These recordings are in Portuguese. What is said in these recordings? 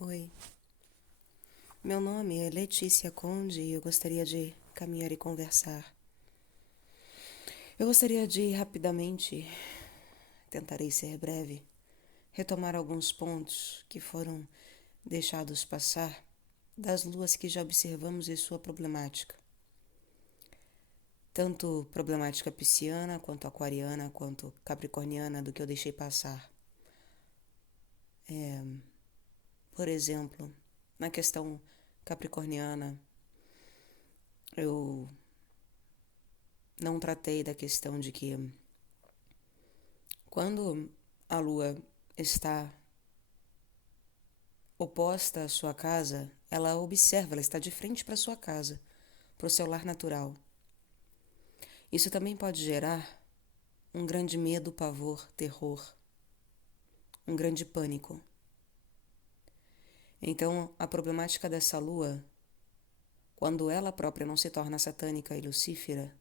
Oi, meu nome é Letícia Conde e eu gostaria de caminhar e conversar. Eu gostaria de rapidamente, tentarei ser breve, retomar alguns pontos que foram deixados passar das luas que já observamos e sua problemática. Tanto problemática pisciana, quanto aquariana, quanto capricorniana do que eu deixei passar. Por exemplo, na questão capricorniana, eu não tratei da questão de que quando a lua está oposta à sua casa, ela observa, ela está de frente para sua casa, para o seu lar natural. Isso também pode gerar um grande medo, pavor, terror, um grande pânico. Então, a problemática dessa lua, quando ela própria não se torna satânica e lucífera,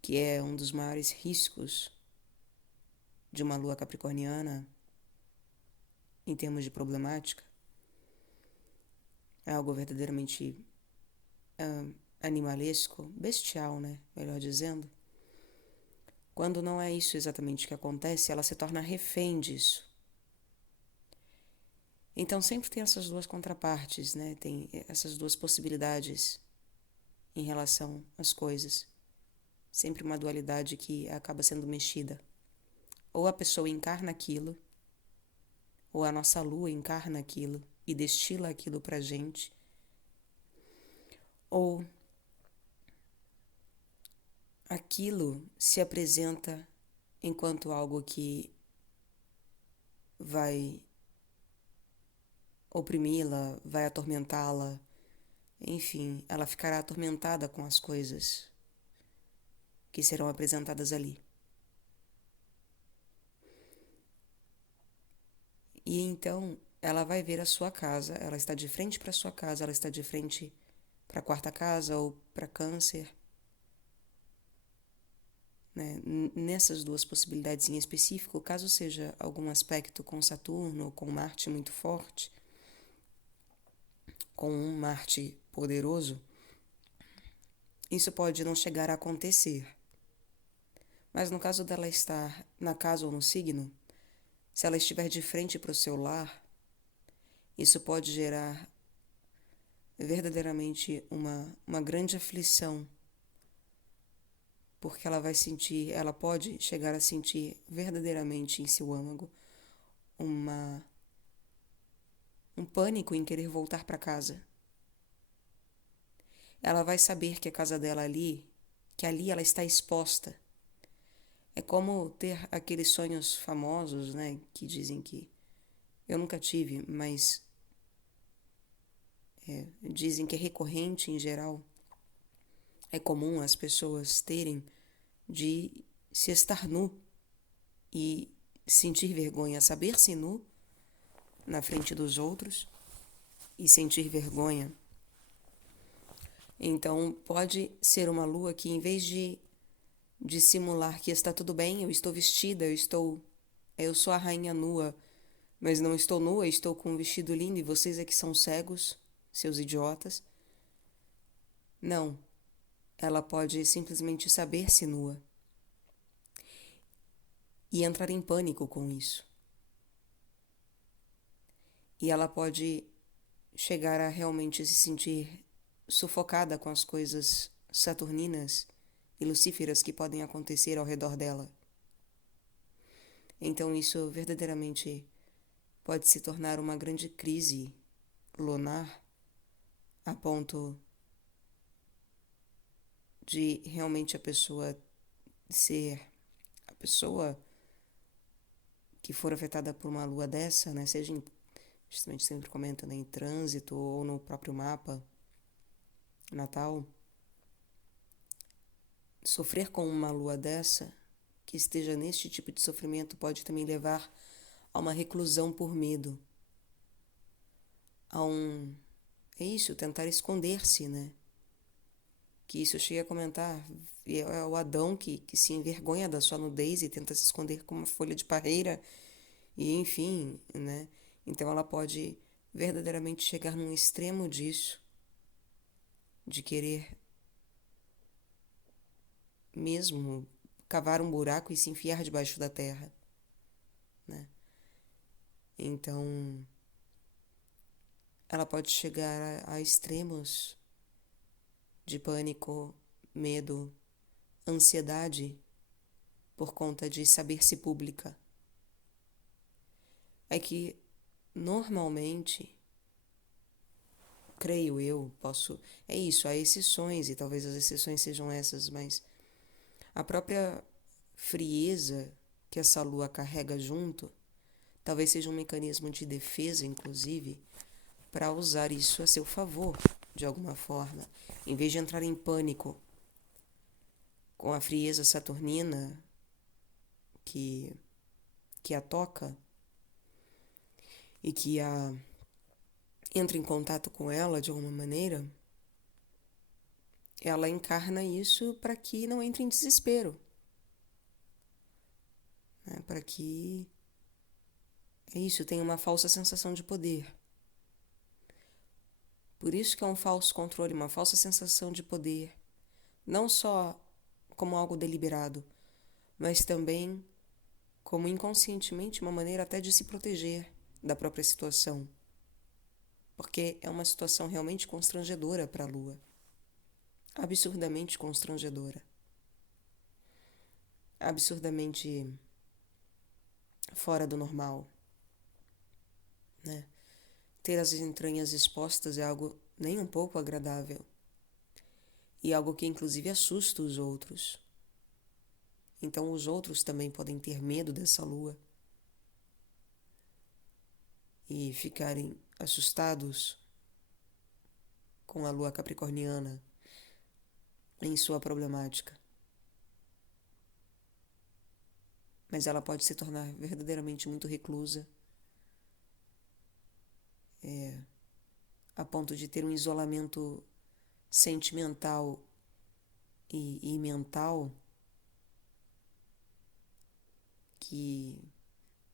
que é um dos maiores riscos de uma lua capricorniana em termos de problemática, é algo verdadeiramente animalesco, bestial, né? Melhor dizendo. Quando não é isso exatamente que acontece, ela se torna refém disso. Então sempre tem essas duas contrapartes, né? Tem essas duas possibilidades em relação às coisas. Sempre uma dualidade que acaba sendo mexida. Ou a pessoa encarna aquilo, ou a nossa lua encarna aquilo e destila aquilo pra gente, ou aquilo se apresenta enquanto algo que vai oprimi-la, vai atormentá-la. Enfim, ela ficará atormentada com as coisas que serão apresentadas ali. E então ela vai ver a sua casa, ela está de frente para a sua casa, ela está de frente para a quarta casa ou para Câncer, né? Nessas duas possibilidades em específico, caso seja algum aspecto com Saturno ou com Marte muito forte, com um Marte poderoso, isso pode não chegar a acontecer. Mas no caso dela estar na casa ou no signo, se ela estiver de frente para o seu lar, isso pode gerar verdadeiramente uma grande aflição, porque ela vai sentir, ela pode chegar a sentir verdadeiramente em seu âmago uma, um pânico em querer voltar para casa. Ela vai saber que a casa dela ali, que ali ela está exposta. É como ter aqueles sonhos famosos, né, que dizem que eu nunca tive, mas dizem que é recorrente em geral. É comum as pessoas terem de se estar nu e sentir vergonha, saber-se nu na frente dos outros e sentir vergonha. Então, pode ser uma lua que, em vez de simular que está tudo bem, eu estou vestida, eu sou a rainha nua, mas não estou nua, estou com um vestido lindo e vocês é que são cegos, seus idiotas. Não, ela pode simplesmente saber-se nua e entrar em pânico com isso. E ela pode chegar a realmente se sentir sufocada com as coisas saturninas e lucíferas que podem acontecer ao redor dela. Então isso verdadeiramente pode se tornar uma grande crise lunar a ponto de realmente a pessoa ser a pessoa que for afetada por uma lua dessa, né, seja justamente sempre comenta, né, em trânsito ou no próprio mapa natal, sofrer com uma lua dessa que esteja neste tipo de sofrimento pode também levar a uma reclusão por medo, a é isso, tentar esconder-se, né? Que isso eu cheguei a comentar, é o Adão que se envergonha da sua nudez e tenta se esconder com uma folha de parreira, e enfim, né? Então ela pode verdadeiramente chegar num extremo disso, de querer mesmo cavar um buraco e se enfiar debaixo da terra, né? Então ela pode chegar a extremos de pânico, medo, ansiedade por conta de saber-se pública. É que normalmente, creio eu, é isso, há exceções e talvez as exceções sejam essas, mas a própria frieza que essa lua carrega junto, talvez seja um mecanismo de defesa, inclusive, para usar isso a seu favor, de alguma forma. Em vez de entrar em pânico com a frieza saturnina que, que a toca e que a entra em contato com ela de alguma maneira, ela encarna isso para que não entre em desespero, né? Para que é isso, tenha uma falsa sensação de poder. Por isso que é um falso controle, uma falsa sensação de poder, não só como algo deliberado, mas também como inconscientemente uma maneira até de se proteger da própria situação, porque é uma situação realmente constrangedora para a Lua, absurdamente constrangedora, absurdamente fora do normal, né? Ter as entranhas expostas é algo nem um pouco agradável e algo que inclusive assusta os outros. Então os outros também podem ter medo dessa lua e ficarem assustados com a lua capricorniana em sua problemática. Mas ela pode se tornar verdadeiramente muito reclusa, a ponto de ter um isolamento sentimental e mental que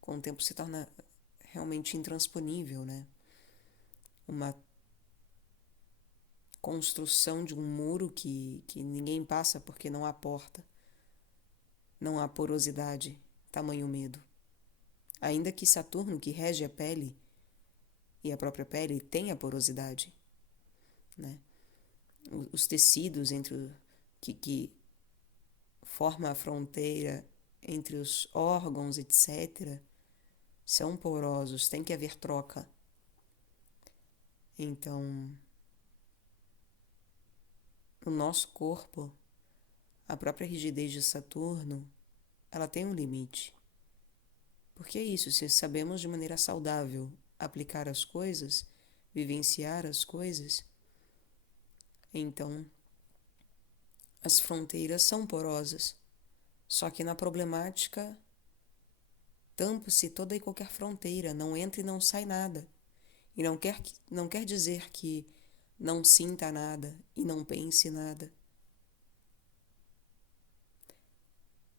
com o tempo se torna realmente intransponível, né? Uma construção de um muro que ninguém passa porque não há porta, não há porosidade, tamanho medo. Ainda que Saturno, que rege a pele, e a própria pele tenha porosidade, né? Os tecidos que forma a fronteira entre os órgãos, etc., são porosos, tem que haver troca. Então, no nosso corpo, a própria rigidez de Saturno, ela tem um limite. Porque é isso, se sabemos de maneira saudável aplicar as coisas, vivenciar as coisas, então as fronteiras são porosas. Só que na problemática, tampa-se toda e qualquer fronteira, não entra e não sai nada. E não quer dizer que não sinta nada e não pense nada,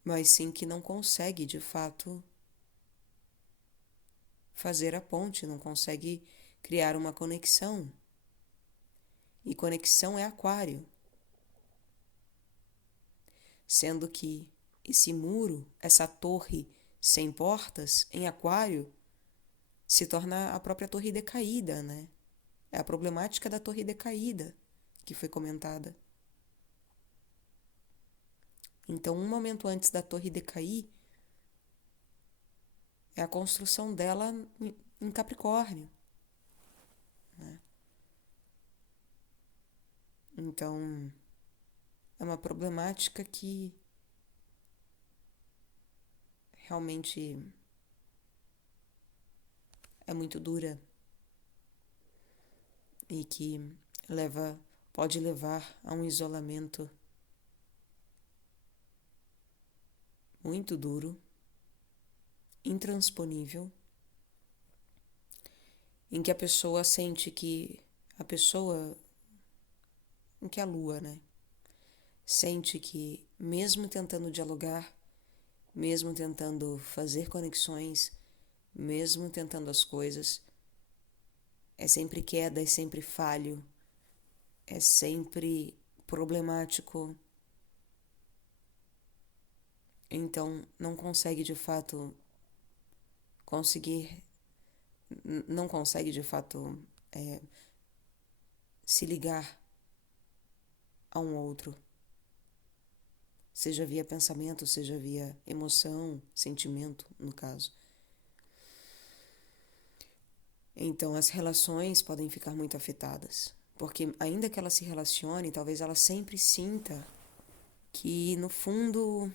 mas sim que não consegue, de fato, fazer a ponte, não consegue criar uma conexão. E conexão é aquário. Sendo que esse muro, essa torre sem portas, em aquário, se torna a própria torre decaída, né? É a problemática da torre decaída que foi comentada. Então, um momento antes da torre decair, é a construção dela em Capricórnio, né? Então, é uma problemática que realmente é muito dura e que pode levar a um isolamento muito duro, intransponível, em que a pessoa sente que a pessoa, em que a lua, né, sente que mesmo tentando dialogar, mesmo tentando fazer conexões, mesmo tentando as coisas, é sempre queda, é sempre falho, é sempre problemático. Então não consegue de fato conseguir, não consegue de fato se ligar a um outro, seja via pensamento, seja via emoção, sentimento, no caso. Então as relações podem ficar muito afetadas, porque ainda que ela se relacione, talvez ela sempre sinta que no fundo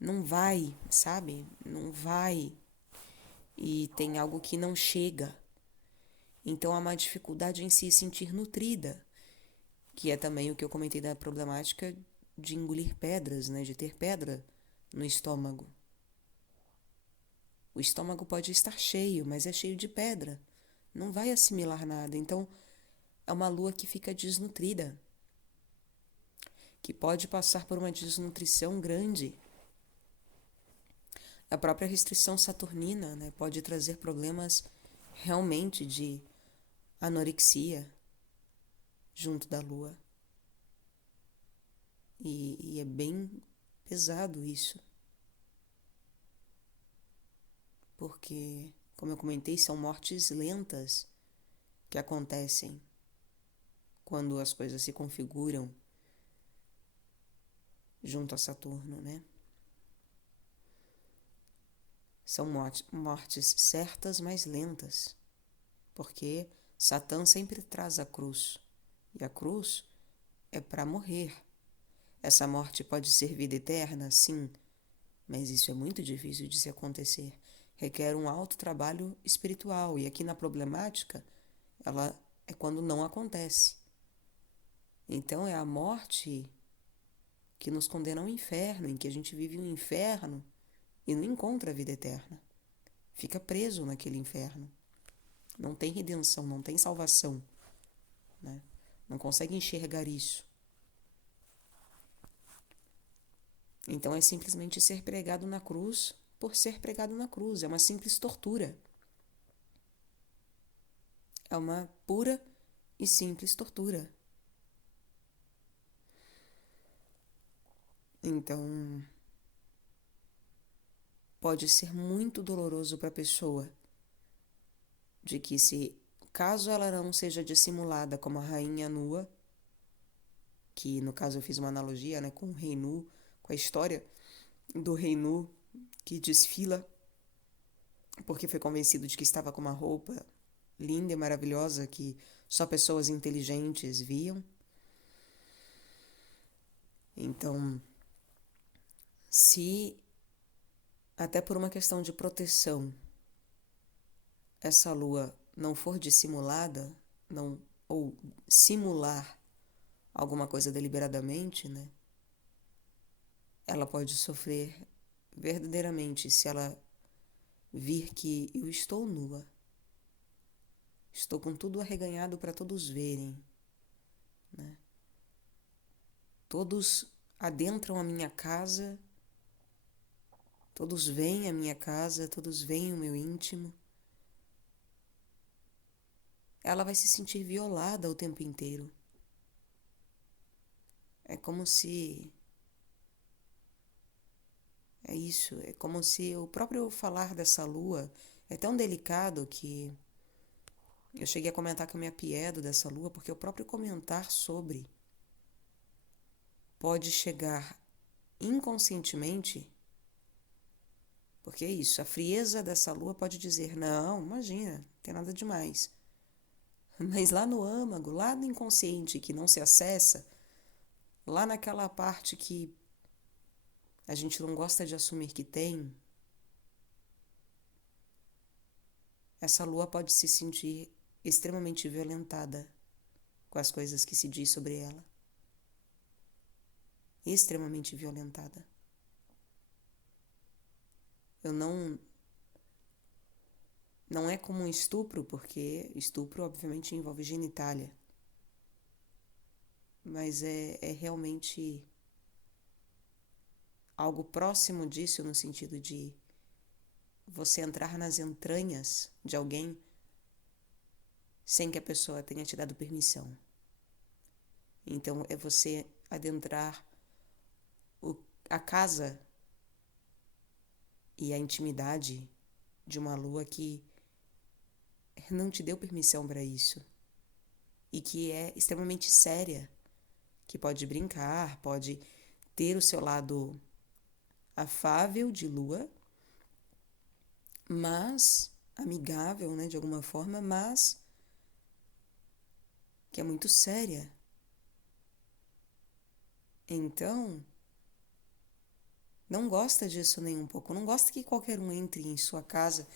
não vai, sabe? Não vai, e tem algo que não chega. Então há uma dificuldade em se sentir nutrida, que é também o que eu comentei da problemática de engolir pedras, né? De ter pedra no estômago. O estômago pode estar cheio, mas é cheio de pedra. Não vai assimilar nada. Então é uma lua que fica desnutrida, que pode passar por uma desnutrição grande. A própria restrição saturnina, né, pode trazer problemas realmente de anorexia junto da lua. E é bem pesado isso. Porque, como eu comentei, são mortes lentas que acontecem quando as coisas se configuram junto a Saturno, né? São mortes certas, mas lentas. Porque Satã sempre traz a cruz. E a cruz é para morrer. Essa morte pode ser vida eterna? Sim. Mas isso é muito difícil de se acontecer. Requer um alto trabalho espiritual. E aqui na problemática, ela é quando não acontece. Então é a morte que nos condena ao inferno, em que a gente vive um inferno e não encontra a vida eterna. Fica preso naquele inferno. Não tem redenção, não tem salvação, né? Não consegue enxergar isso. Então é simplesmente ser pregado na cruz por ser pregado na cruz. É uma simples tortura. É uma pura e simples tortura. Então, pode ser muito doloroso para a pessoa, de que se caso ela não seja dissimulada como a rainha nua, que no caso eu fiz uma analogia, né, com o rei nu, com a história do rei nu que desfila porque foi convencido de que estava com uma roupa linda e maravilhosa que só pessoas inteligentes viam. Então, se até por uma questão de proteção essa lua não for dissimulada, não, ou simular alguma coisa deliberadamente, né? Ela pode sofrer verdadeiramente se ela vir que eu estou nua. Estou com tudo arreganhado para todos verem, né? Todos adentram a minha casa, todos veem a minha casa, todos veem o meu íntimo. Ela vai se sentir violada o tempo inteiro. É como se... É isso, é como se o próprio falar dessa lua é tão delicado que eu cheguei a comentar que eu me apiedo dessa lua, porque o próprio comentar sobre pode chegar inconscientemente, porque é isso, a frieza dessa lua pode dizer, não, imagina, não tem nada demais. Mas lá no âmago, lá no inconsciente que não se acessa, lá naquela parte que a gente não gosta de assumir que tem, essa lua pode se sentir extremamente violentada com as coisas que se diz sobre ela. Extremamente violentada. Eu não é como um estupro, porque estupro obviamente envolve genitália. Mas é realmente algo próximo disso no sentido de você entrar nas entranhas de alguém sem que a pessoa tenha te dado permissão. Então é você adentrar a casa e a intimidade de uma lua que não te deu permissão para isso e que é extremamente séria, que pode brincar, pode ter o seu lado afável de lua, mas amigável, né, de alguma forma, mas que é muito séria. Então, não gosta disso nem um pouco. Não gosta que qualquer um entre em sua casa,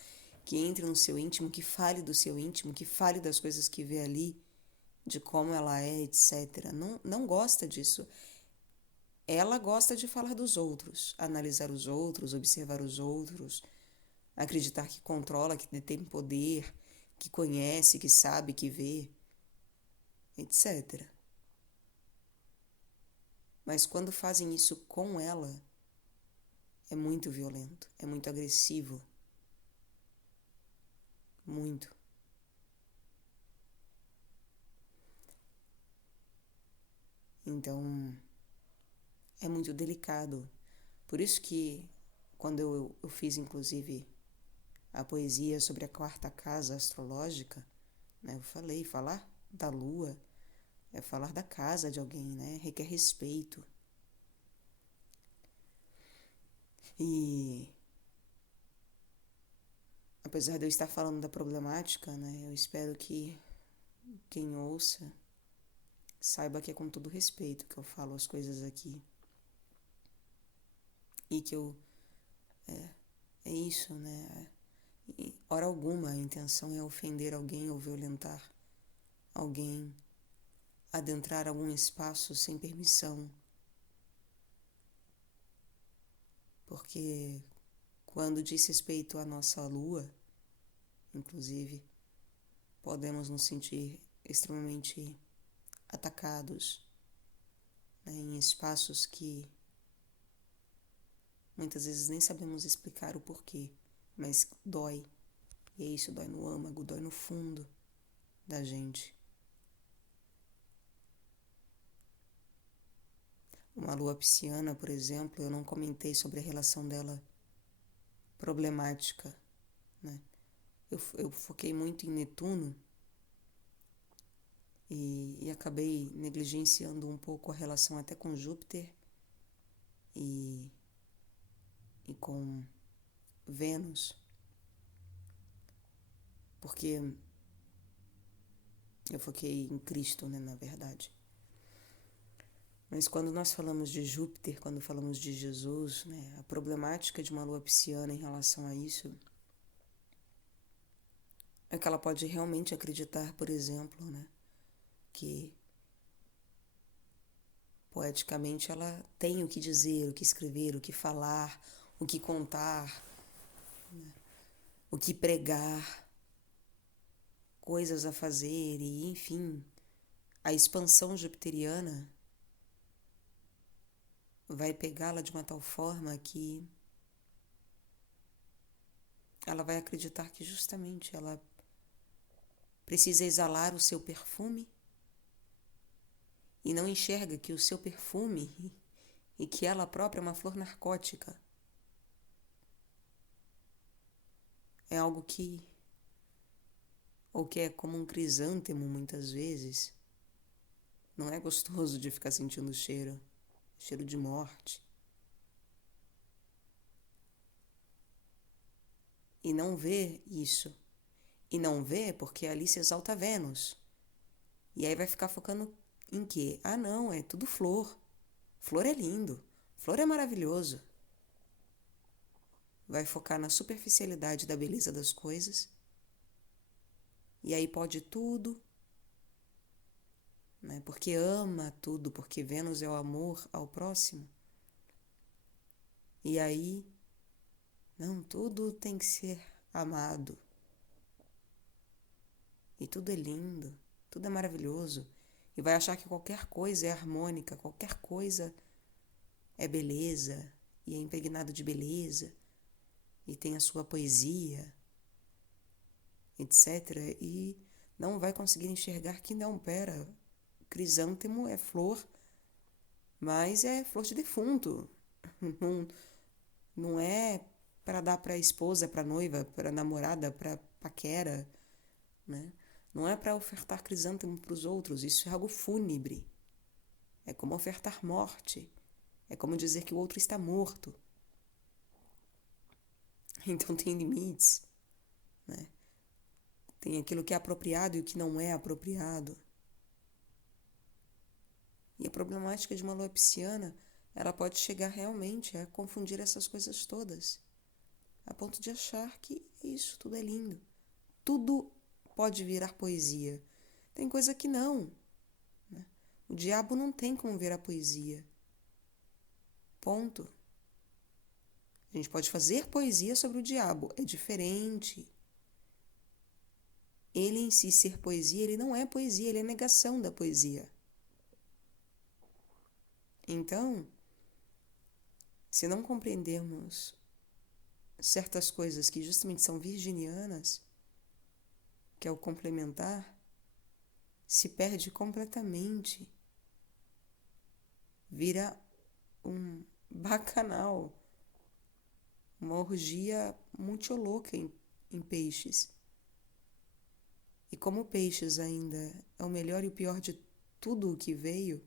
que entre no seu íntimo, que fale do seu íntimo, que fale das coisas que vê ali, de como ela é, etc. Não gosta disso. Ela gosta de falar dos outros, analisar os outros, observar os outros, acreditar que controla, que detém poder, que conhece, que sabe, que vê, etc. Mas quando fazem isso com ela, é muito violento, é muito agressivo. Muito. Então, é muito delicado. Por isso que, quando eu fiz, inclusive, a poesia sobre a quarta casa astrológica, né, eu falei, falar da lua é falar da casa de alguém, né? Requer respeito. E apesar de eu estar falando da problemática, né, eu espero que quem ouça saiba que é com todo respeito que eu falo as coisas aqui. E que eu. É isso, né? E, hora alguma a intenção é ofender alguém ou violentar alguém, adentrar algum espaço sem permissão. Porque quando diz respeito à nossa lua, inclusive, podemos nos sentir extremamente atacados, né, em espaços que muitas vezes nem sabemos explicar o porquê, mas dói. E é isso, dói no âmago, dói no fundo da gente. Uma lua pisciana, por exemplo, eu não comentei sobre a relação dela problemática, né? Eu foquei muito em Netuno e acabei negligenciando um pouco a relação até com Júpiter e com Vênus, porque eu foquei em Cristo, né, na verdade. Mas quando nós falamos de Júpiter, quando falamos de Jesus, né, a problemática de uma lua pisciana em relação a isso é que ela pode realmente acreditar, por exemplo, né, que poeticamente ela tem o que dizer, o que escrever, o que falar, o que contar, né, o que pregar, coisas a fazer e, enfim, a expansão jupiteriana vai pegá-la de uma tal forma que ela vai acreditar que justamente ela precisa exalar o seu perfume e não enxerga que o seu perfume e que ela própria é uma flor narcótica. É algo ou que é como um crisântemo muitas vezes. Não é gostoso de ficar sentindo o cheiro, cheiro de morte. E não vê isso. E não vê porque ali se exalta Vênus. E aí vai ficar focando em quê? Ah, não, é tudo flor. Flor é lindo. Flor é maravilhoso. Vai focar na superficialidade da beleza das coisas. E aí pode tudo, né? Porque ama tudo, porque Vênus é o amor ao próximo. E aí, não, tudo tem que ser amado. E tudo é lindo, tudo é maravilhoso. E vai achar que qualquer coisa é harmônica, qualquer coisa é beleza e é impregnado de beleza. e tem a sua poesia, etc. E não vai conseguir enxergar que não, pera, crisântemo é flor, mas é flor de defunto. Não, não é para dar para a esposa, para a noiva, para a namorada, para paquera, né? Não é para ofertar crisântemo para os outros, isso é algo fúnebre. É como ofertar morte. É como dizer que o outro está morto. Então tem limites, né? Tem aquilo que é apropriado e o que não é apropriado. E a problemática de uma lua pisciana, ela pode chegar realmente a confundir essas coisas todas, a ponto de achar que isso tudo é lindo. Tudo pode virar poesia. Tem coisa que não, né? O diabo não tem como virar poesia. Ponto. A gente pode fazer poesia sobre o diabo, é diferente. Ele em si ser poesia, ele não é poesia, ele é negação da poesia. Então, se não compreendermos certas coisas que justamente são virginianas, que é o complementar, se perde completamente. Vira um bacanal, uma orgia muito louca em peixes. E como peixes ainda é o melhor e o pior de tudo o que veio,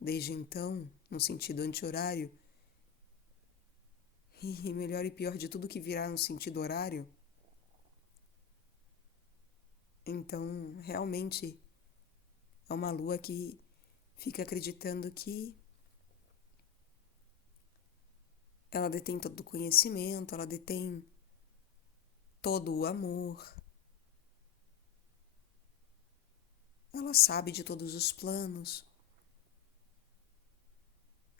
desde então, no sentido anti-horário, e melhor e pior de tudo que virá no sentido horário, então realmente é uma lua que fica acreditando que ela detém todo o conhecimento, ela detém todo o amor, ela sabe de todos os planos.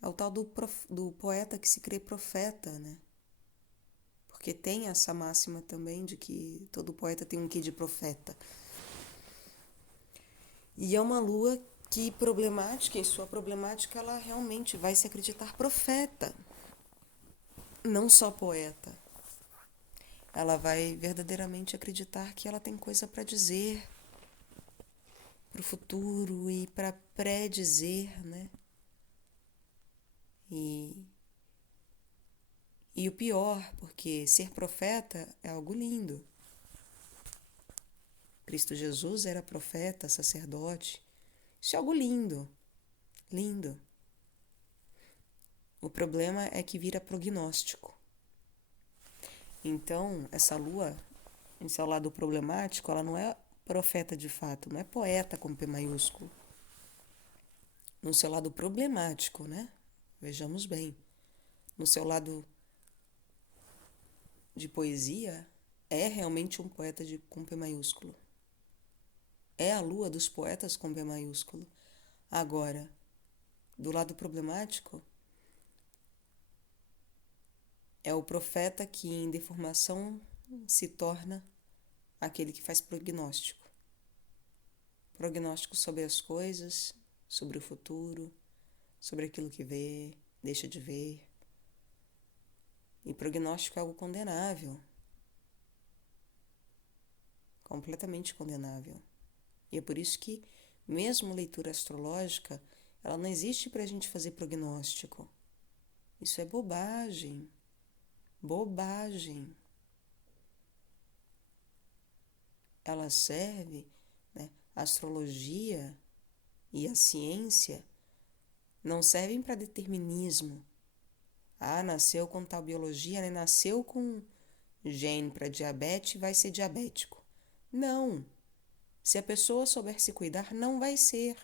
É o tal do poeta que se crê profeta, né? Porque tem essa máxima também de que todo poeta tem um quê de profeta. E é uma lua que problemática, em sua problemática, ela realmente vai se acreditar profeta, não só poeta. Ela vai verdadeiramente acreditar que ela tem coisa para dizer para o futuro e para pré-dizer, né? E o pior, porque ser profeta é algo lindo. Cristo Jesus era profeta, sacerdote. Isso é algo lindo, lindo. O problema é que vira prognóstico. Então, essa lua, em seu lado problemático, ela não é profeta de fato, não é poeta com P maiúsculo. No seu lado problemático, né? Vejamos bem. No seu lado de poesia, é realmente um poeta com P maiúsculo. É a lua dos poetas com P maiúsculo. Agora, do lado problemático, é o profeta que em deformação se torna aquele que faz prognóstico. Prognóstico sobre as coisas, sobre o futuro, sobre aquilo que vê, deixa de ver. E prognóstico é algo condenável. Completamente condenável. E é por isso que, mesmo leitura astrológica, ela não existe para a gente fazer prognóstico. Isso é bobagem. Bobagem. Ela serve, né? A astrologia e a ciência não servem para determinismo. Ah, nasceu com tal biologia, né? Nasceu com gene para diabetes, vai ser diabético. Não. Se a pessoa souber se cuidar, não vai ser.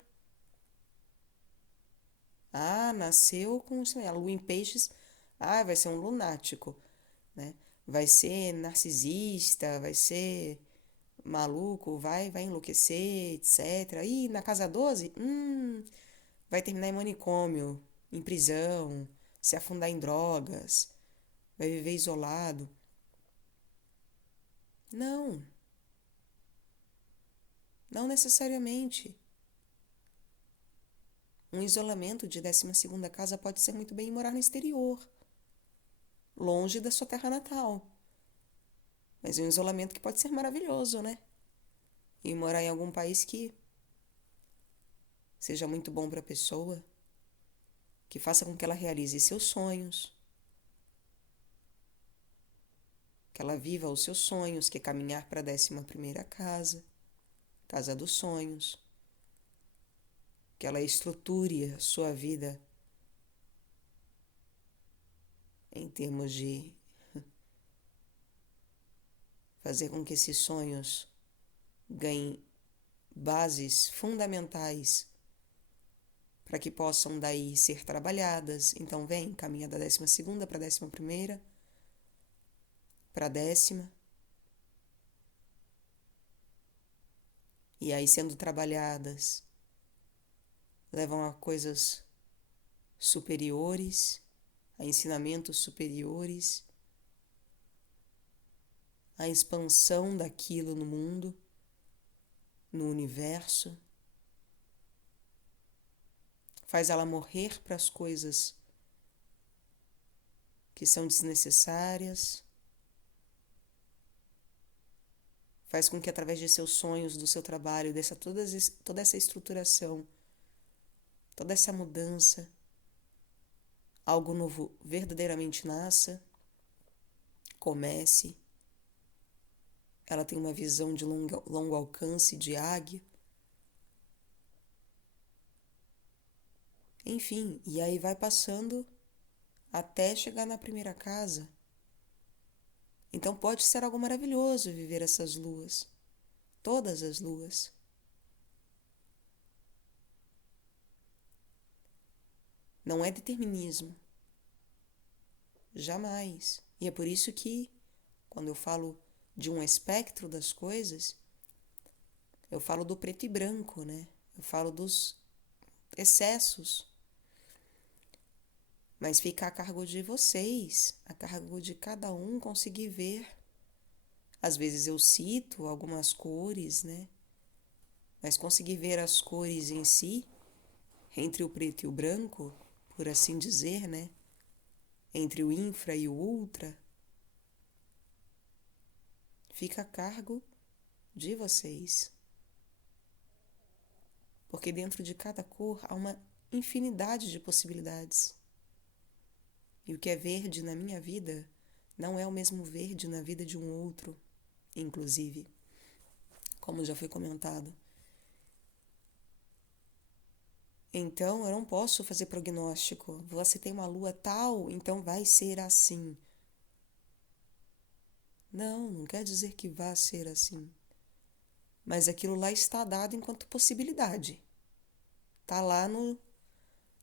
Ah, nasceu com, sei lá, a lua em peixes, ah, vai ser um lunático, né? Vai ser narcisista, vai ser maluco, vai enlouquecer, etc. E na casa 12, vai terminar em manicômio, em prisão, se afundar em drogas, vai viver isolado. Não, não necessariamente. Um isolamento de 12ª casa pode ser muito bem morar no exterior. longe da sua terra natal. Mas é um isolamento que pode ser maravilhoso, né? E morar em algum país que seja muito bom para a pessoa, que faça com que ela realize seus sonhos, que ela viva os seus sonhos, que é caminhar para a 11ª casa, casa dos sonhos, que ela estruture a sua vida em termos de fazer com que esses sonhos ganhem bases fundamentais para que possam daí ser trabalhadas. Então vem, caminha da 12ª para a 11ª, para a 10ª. E aí sendo trabalhadas, levam a coisas superiores, a ensinamentos superiores, a expansão daquilo no mundo, no universo. Faz ela morrer para as coisas que são desnecessárias. Faz com que através de seus sonhos, do seu trabalho, toda essa estruturação, toda essa mudança, algo novo verdadeiramente nasça, comece. Ela tem uma visão de longo alcance, de águia. Enfim, e aí vai passando até chegar na primeira casa. Então pode ser algo maravilhoso viver essas luas, todas as luas. Não é determinismo, jamais. E é por isso que, quando eu falo de um espectro das coisas, eu falo do preto e branco, né? Eu falo dos excessos. Mas fica a cargo de vocês, a cargo de cada um conseguir ver. Às vezes eu cito algumas cores, né? Mas conseguir ver as cores em si, entre o preto e o branco, por assim dizer, né? Entre o infra e o ultra, fica a cargo de vocês. Porque dentro de cada cor há uma infinidade de possibilidades. E o que é verde na minha vida não é o mesmo verde na vida de um outro, inclusive, como já foi comentado. Então, eu não posso fazer prognóstico. Você tem uma lua tal, então vai ser assim. Não, não quer dizer que vá ser assim. Mas aquilo lá está dado enquanto possibilidade. Está lá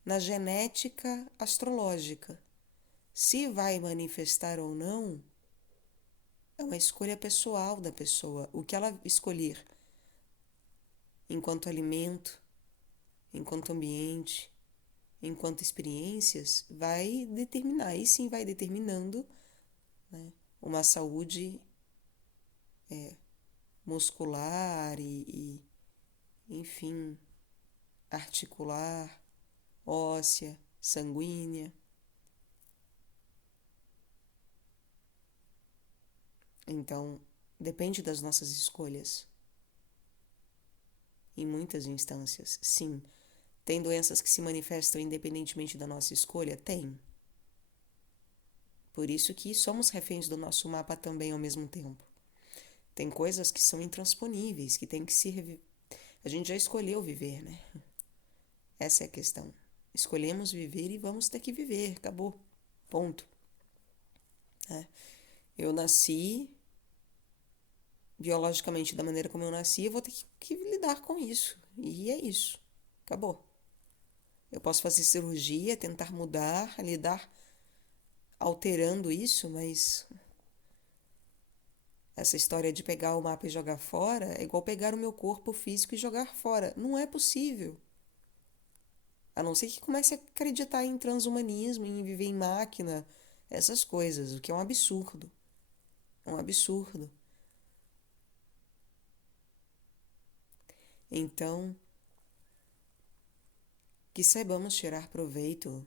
na genética astrológica. Se vai manifestar ou não, é uma escolha pessoal da pessoa. O que ela escolher enquanto alimento, enquanto ambiente, enquanto experiências, vai determinar. E sim vai determinando, né, uma saúde muscular enfim, articular, óssea, sanguínea. Então, depende das nossas escolhas. Em muitas instâncias, sim. Tem doenças que se manifestam independentemente da nossa escolha? Tem. Por isso que somos reféns do nosso mapa também ao mesmo tempo. Tem coisas que são intransponíveis, que tem que se... A gente já escolheu viver, né? Essa é a questão. Escolhemos viver e vamos ter que viver. Acabou. Ponto. É. Eu nasci biologicamente da maneira como eu nasci, eu vou ter que lidar com isso. E é isso. Acabou. Eu posso fazer cirurgia, tentar mudar, lidar alterando isso, mas essa história de pegar o mapa e jogar fora é igual pegar o meu corpo físico e jogar fora. Não é possível. A não ser que comece a acreditar em transhumanismo, em viver em máquina, essas coisas, o que é um absurdo. É um absurdo. Então, que saibamos tirar proveito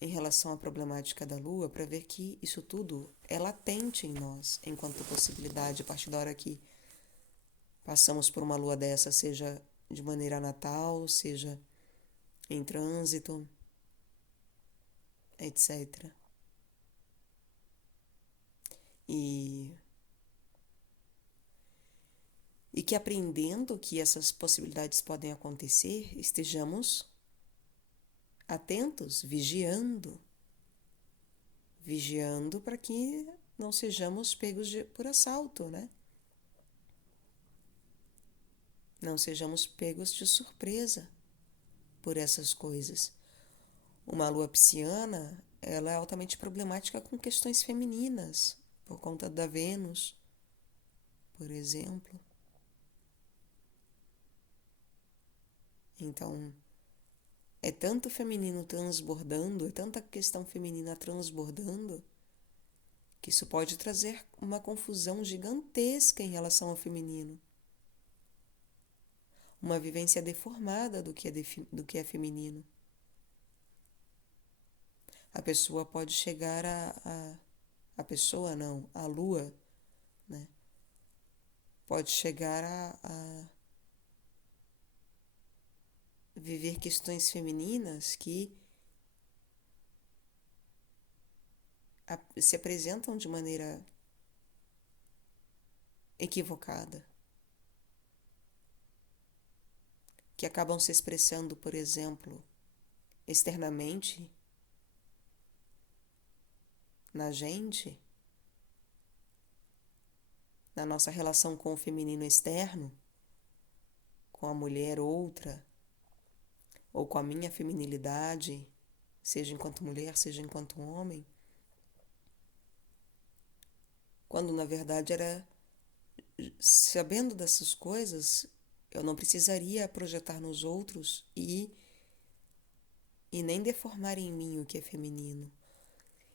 em relação à problemática da Lua para ver que isso tudo é latente em nós, enquanto possibilidade, a partir da hora que passamos por uma lua dessa, seja de maneira natal, seja em trânsito, etc. E, e que aprendendo que essas possibilidades podem acontecer, estejamos atentos, vigiando para que não sejamos pegos por assalto, né? Não sejamos pegos de surpresa por essas coisas. Uma lua pisciana, ela é altamente problemática com questões femininas, por conta da Vênus, por exemplo. Então, é tanto feminino transbordando, é tanta questão feminina transbordando, que isso pode trazer uma confusão gigantesca em relação ao feminino. Uma vivência deformada do que é feminino. A pessoa pode chegar a pessoa não, a lua, né? Pode chegar a viver questões femininas que se apresentam de maneira equivocada, que acabam se expressando, por exemplo, externamente na gente, na nossa relação com o feminino externo, com a mulher outra, ou com a minha feminilidade, seja enquanto mulher, seja enquanto homem, quando na verdade era, sabendo dessas coisas, eu não precisaria projetar nos outros e nem deformar em mim o que é feminino.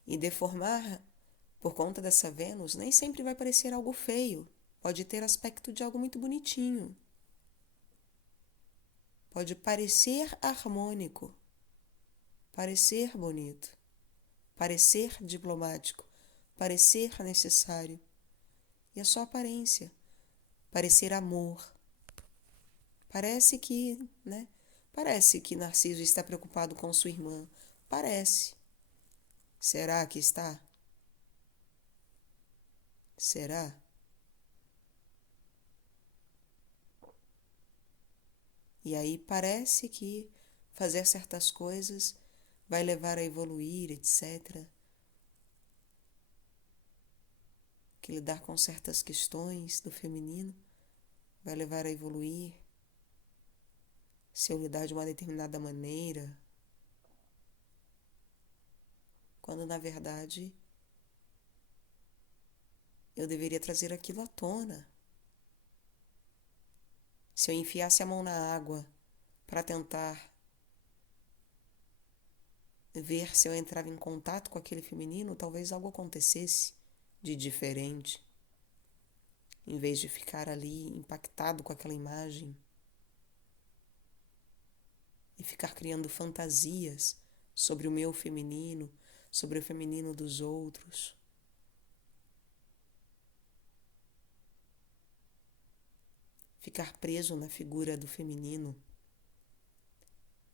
E deformar por conta dessa Vênus nem sempre vai parecer algo feio, pode ter aspecto de algo muito bonitinho. Pode parecer harmônico, parecer bonito, parecer diplomático, parecer necessário. E é só aparência, parecer amor. Parece que, né? Parece que Narciso está preocupado com sua irmã. Parece. Será que está? Será? E aí parece que fazer certas coisas vai levar a evoluir, etc. Que lidar com certas questões do feminino vai levar a evoluir. Se eu lidar de uma determinada maneira, quando na verdade eu deveria trazer aquilo à tona. Se eu enfiasse a mão na água para tentar ver se eu entrava em contato com aquele feminino, talvez algo acontecesse de diferente, em vez de ficar ali impactado com aquela imagem e ficar criando fantasias sobre o meu feminino, sobre o feminino dos outros. Ficar preso na figura do feminino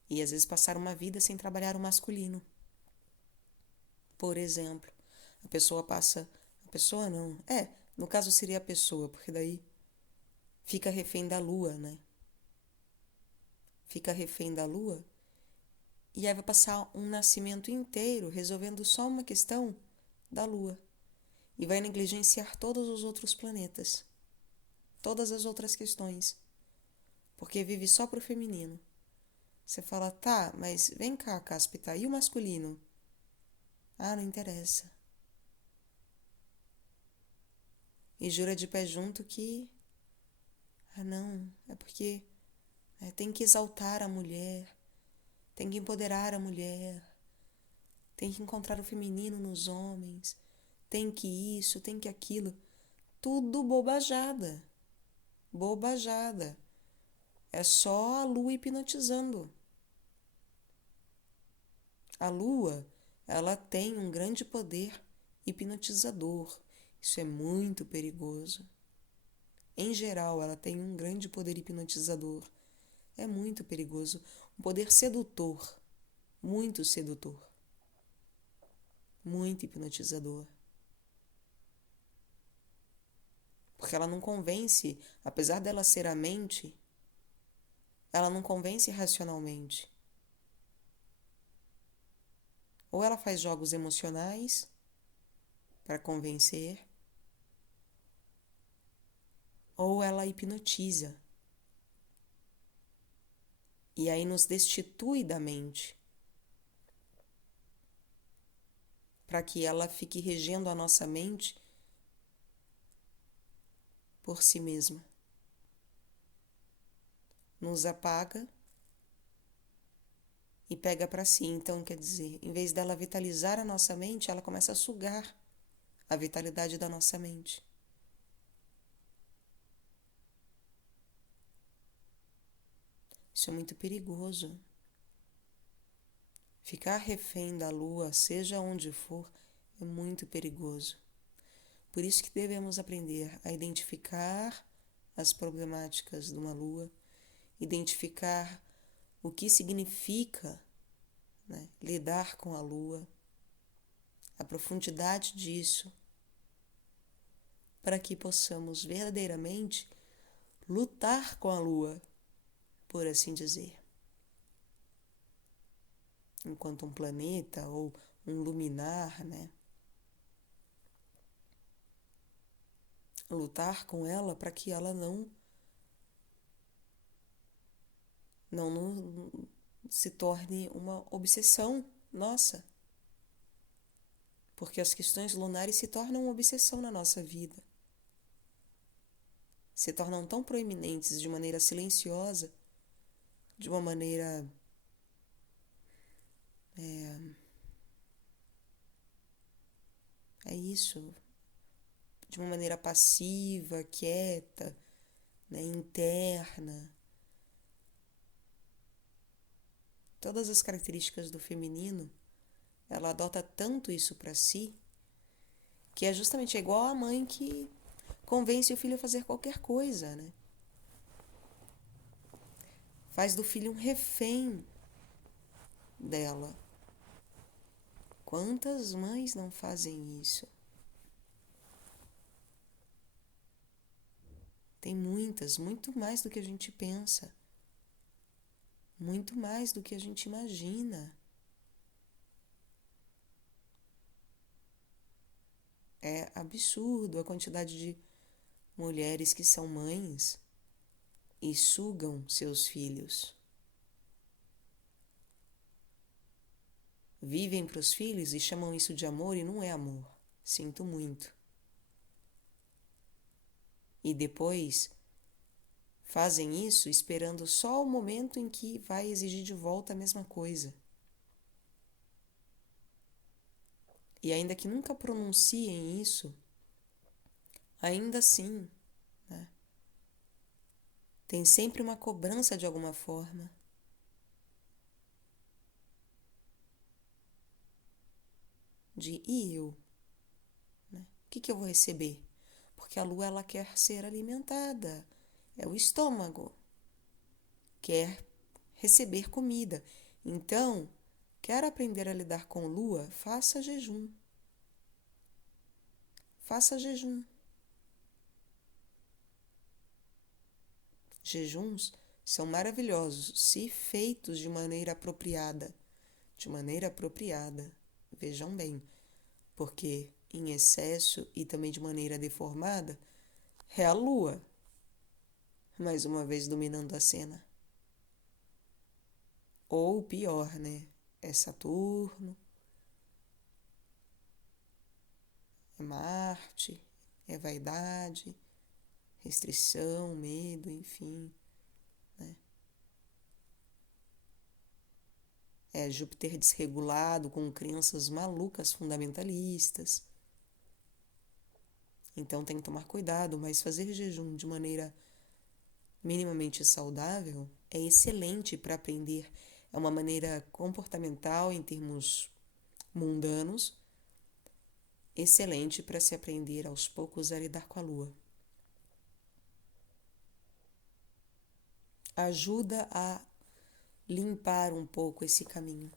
e às vezes passar uma vida sem trabalhar o masculino. Por exemplo, a pessoa passa. A pessoa não. No caso seria a pessoa, porque daí fica refém da lua, né? Fica refém da lua e aí vai passar um nascimento inteiro resolvendo só uma questão da lua e vai negligenciar todos os outros planetas, todas as outras questões, porque vive só pro feminino. Você fala, tá, mas vem cá, Cáspita, e o masculino? Ah, não interessa. E jura de pé junto que, não, é porque tem que exaltar a mulher, tem que empoderar a mulher, tem que encontrar o feminino nos homens, tem que isso, tem que aquilo. Tudo bobajada. Bobajada. É só a lua hipnotizando. A lua ela tem um grande poder hipnotizador. Isso é muito perigoso. Em geral, ela tem um grande poder hipnotizador. É muito perigoso. Um poder sedutor. Muito sedutor. Muito hipnotizador. Porque ela não convence, apesar dela ser a mente, ela não convence racionalmente. Ou ela faz jogos emocionais para convencer, ou ela hipnotiza. E aí nos destitui da mente, para que ela fique regendo a nossa mente por si mesma. Nos apaga e pega para si. Então, quer dizer, em vez dela vitalizar a nossa mente, ela começa a sugar a vitalidade da nossa mente. Isso é muito perigoso. Ficar refém da lua, seja onde for, é muito perigoso. Por isso que devemos aprender a identificar as problemáticas de uma lua, identificar o que significa, né, lidar com a lua, a profundidade disso, para que possamos verdadeiramente lutar com a lua, por assim dizer. Enquanto um planeta ou um luminar, né? Lutar com ela para que ela não se torne uma obsessão nossa. Porque as questões lunares se tornam uma obsessão na nossa vida. Se tornam tão proeminentes de maneira silenciosa, de uma maneira é isso, de uma maneira passiva, quieta, né, interna. Todas as características do feminino, ela adota tanto isso para si, que é justamente igual a mãe que convence o filho a fazer qualquer coisa, né? Faz do filho um refém dela. Quantas mães não fazem isso? Tem muitas, muito mais do que a gente pensa. Muito mais do que a gente imagina. É absurdo a quantidade de mulheres que são mães e sugam seus filhos. Vivem para os filhos e chamam isso de amor e não é amor. Sinto muito. E depois fazem isso esperando só o momento em que vai exigir de volta a mesma coisa. E ainda que nunca pronunciem isso, ainda assim, né, tem sempre uma cobrança de alguma forma. E eu? Né? O que eu vou receber? Porque a lua ela quer ser alimentada. É o estômago. Quer receber comida. Então, quer aprender a lidar com lua? Faça jejum. Faça jejum. Jejuns são maravilhosos se feitos de maneira apropriada. De maneira apropriada. Vejam bem, porque em excesso e também de maneira deformada é a lua, mais uma vez dominando a cena. Ou pior, né? É Saturno, é Marte, é vaidade, restrição, medo, enfim, né? É Júpiter desregulado com crenças malucas fundamentalistas. Então tem que tomar cuidado, mas fazer jejum de maneira minimamente saudável é excelente para aprender. É uma maneira comportamental em termos mundanos, excelente para se aprender aos poucos a lidar com a lua. Ajuda a limpar um pouco esse caminho.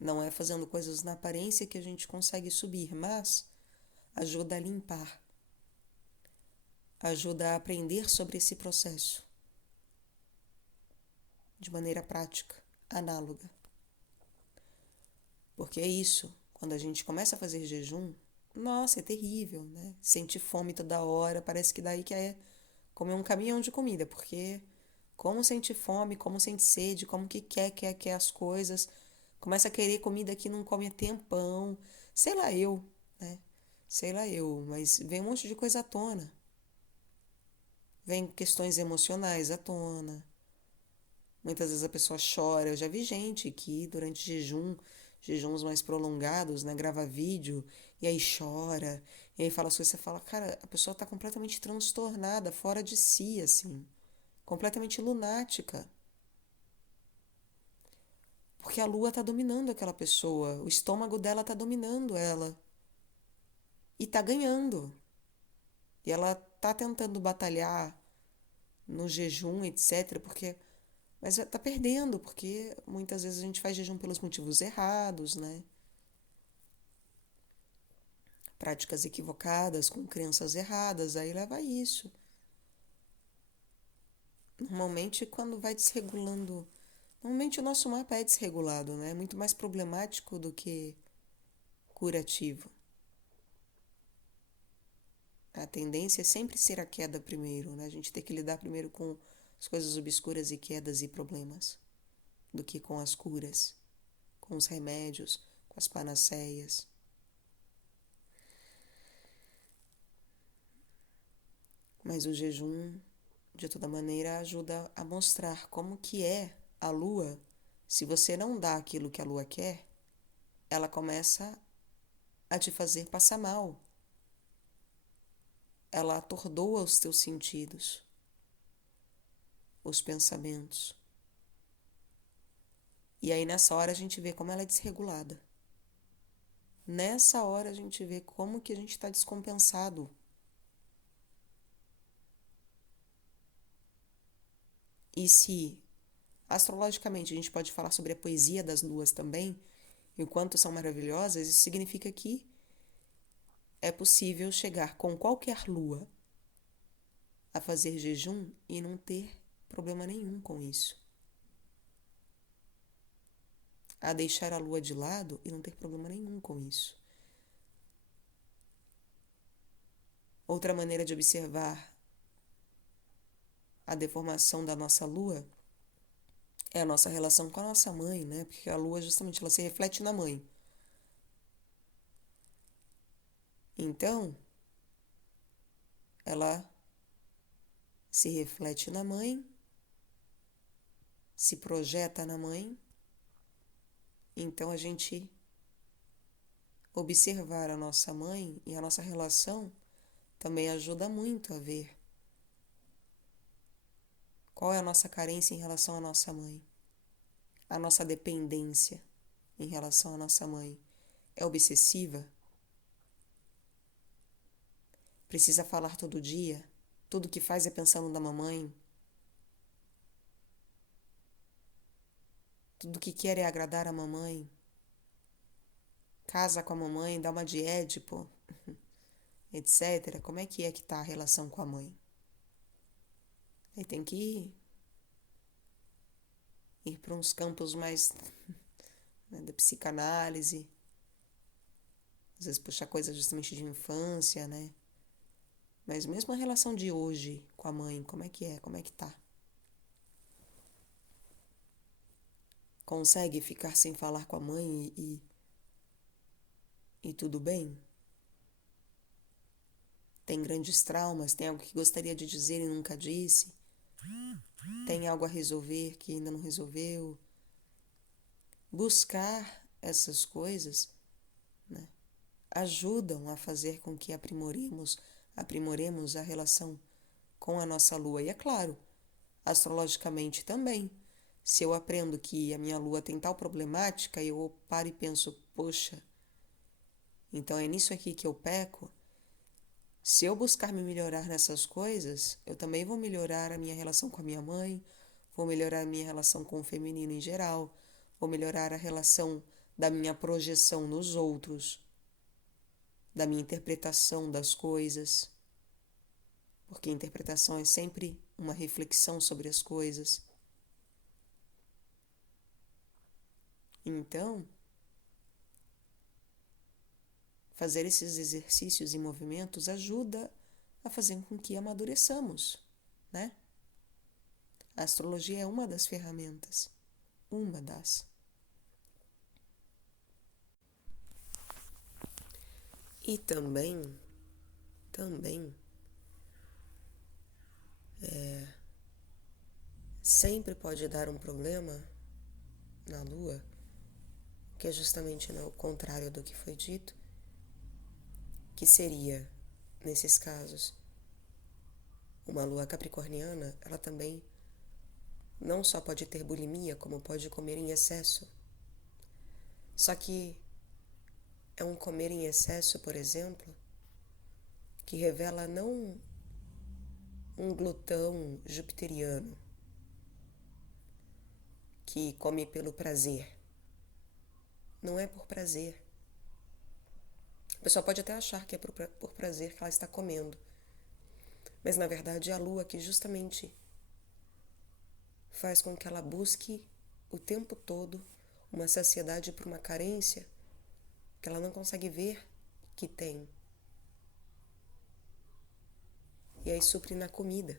Não é fazendo coisas na aparência que a gente consegue subir, mas ajuda a limpar. Ajuda a aprender sobre esse processo de maneira prática, análoga. Porque é isso, quando a gente começa a fazer jejum, nossa, é terrível, né? Sente fome toda hora, parece que daí que é comer um caminhão de comida, porque como sente fome, como sente sede, como que quer as coisas, começa a querer comida que não come há tempão, sei lá eu, né? Sei lá eu, mas vem um monte de coisa à tona. Vem questões emocionais à tona. Muitas vezes a pessoa chora. Eu já vi gente que durante jejuns mais prolongados, né, grava vídeo e aí chora. E aí fala as coisas, você fala, cara, a pessoa tá completamente transtornada, fora de si, assim. Completamente lunática. Porque a lua tá dominando aquela pessoa. O estômago dela tá dominando ela. E tá ganhando. E ela tá tentando batalhar no jejum, etc. Mas tá perdendo, porque muitas vezes a gente faz jejum pelos motivos errados, né? Práticas equivocadas, com crenças erradas, aí leva a isso. Normalmente, quando vai desregulando. Normalmente, o nosso mapa é desregulado, né? É muito mais problemático do que curativo. A tendência é sempre ser a queda primeiro, né? A gente tem que lidar primeiro com as coisas obscuras e quedas e problemas, do que com as curas, com os remédios, com as panaceias. Mas o jejum, de toda maneira, ajuda a mostrar como que é a lua. Se você não dá aquilo que a lua quer, ela começa a te fazer passar mal. Ela atordoa os teus sentidos, os pensamentos. E aí nessa hora a gente vê como ela é desregulada. Nessa hora a gente vê como que a gente está descompensado. E se astrologicamente a gente pode falar sobre a poesia das luas também, e o quanto são maravilhosas, isso significa que é possível chegar com qualquer lua a fazer jejum e não ter problema nenhum com isso. A deixar a lua de lado e não ter problema nenhum com isso. Outra maneira de observar a deformação da nossa lua é a nossa relação com a nossa mãe, né? Porque a lua justamente ela se reflete na mãe. Então, ela se reflete na mãe, se projeta na mãe. Então a gente observar a nossa mãe e a nossa relação também ajuda muito a ver qual é a nossa carência em relação à nossa mãe, a nossa dependência em relação à nossa mãe. É obsessiva? Precisa falar todo dia? Tudo que faz é pensando na mamãe? Tudo que quer é agradar a mamãe? Casa com a mamãe, dá uma de Édipo, etc. Como é que tá a relação com a mãe? Aí tem que ir para uns campos mais, né, da psicanálise, às vezes puxar coisas justamente de infância, né? Mas mesmo a relação de hoje com a mãe, como é que é? Como é que tá? Consegue ficar sem falar com a mãe e tudo bem? Tem grandes traumas? Tem algo que gostaria de dizer e nunca disse? Tem algo a resolver que ainda não resolveu? Buscar essas coisas, né, ajudam a fazer com que aprimoremos a relação com a nossa lua. E é claro, astrologicamente também. Se eu aprendo que a minha lua tem tal problemática, eu paro e penso, poxa, então é nisso aqui que eu peco. Se eu buscar me melhorar nessas coisas, eu também vou melhorar a minha relação com a minha mãe, vou melhorar a minha relação com o feminino em geral, vou melhorar a relação da minha projeção nos outros, da minha interpretação das coisas, porque a interpretação é sempre uma reflexão sobre as coisas. Então, fazer esses exercícios e movimentos ajuda a fazer com que amadureçamos, né? A astrologia é uma das ferramentas, uma das. E também, sempre pode dar um problema na Lua, que é justamente o contrário do que foi dito, que seria, nesses casos, uma Lua capricorniana, ela também não só pode ter bulimia, como pode comer em excesso. Só que é um comer em excesso, por exemplo, que revela não um glutão jupiteriano que come pelo prazer. Não é por prazer. A pessoa pode até achar que é por prazer que ela está comendo, mas na verdade é a lua que justamente faz com que ela busque o tempo todo uma saciedade por uma carência que ela não consegue ver que tem. E aí supre na comida.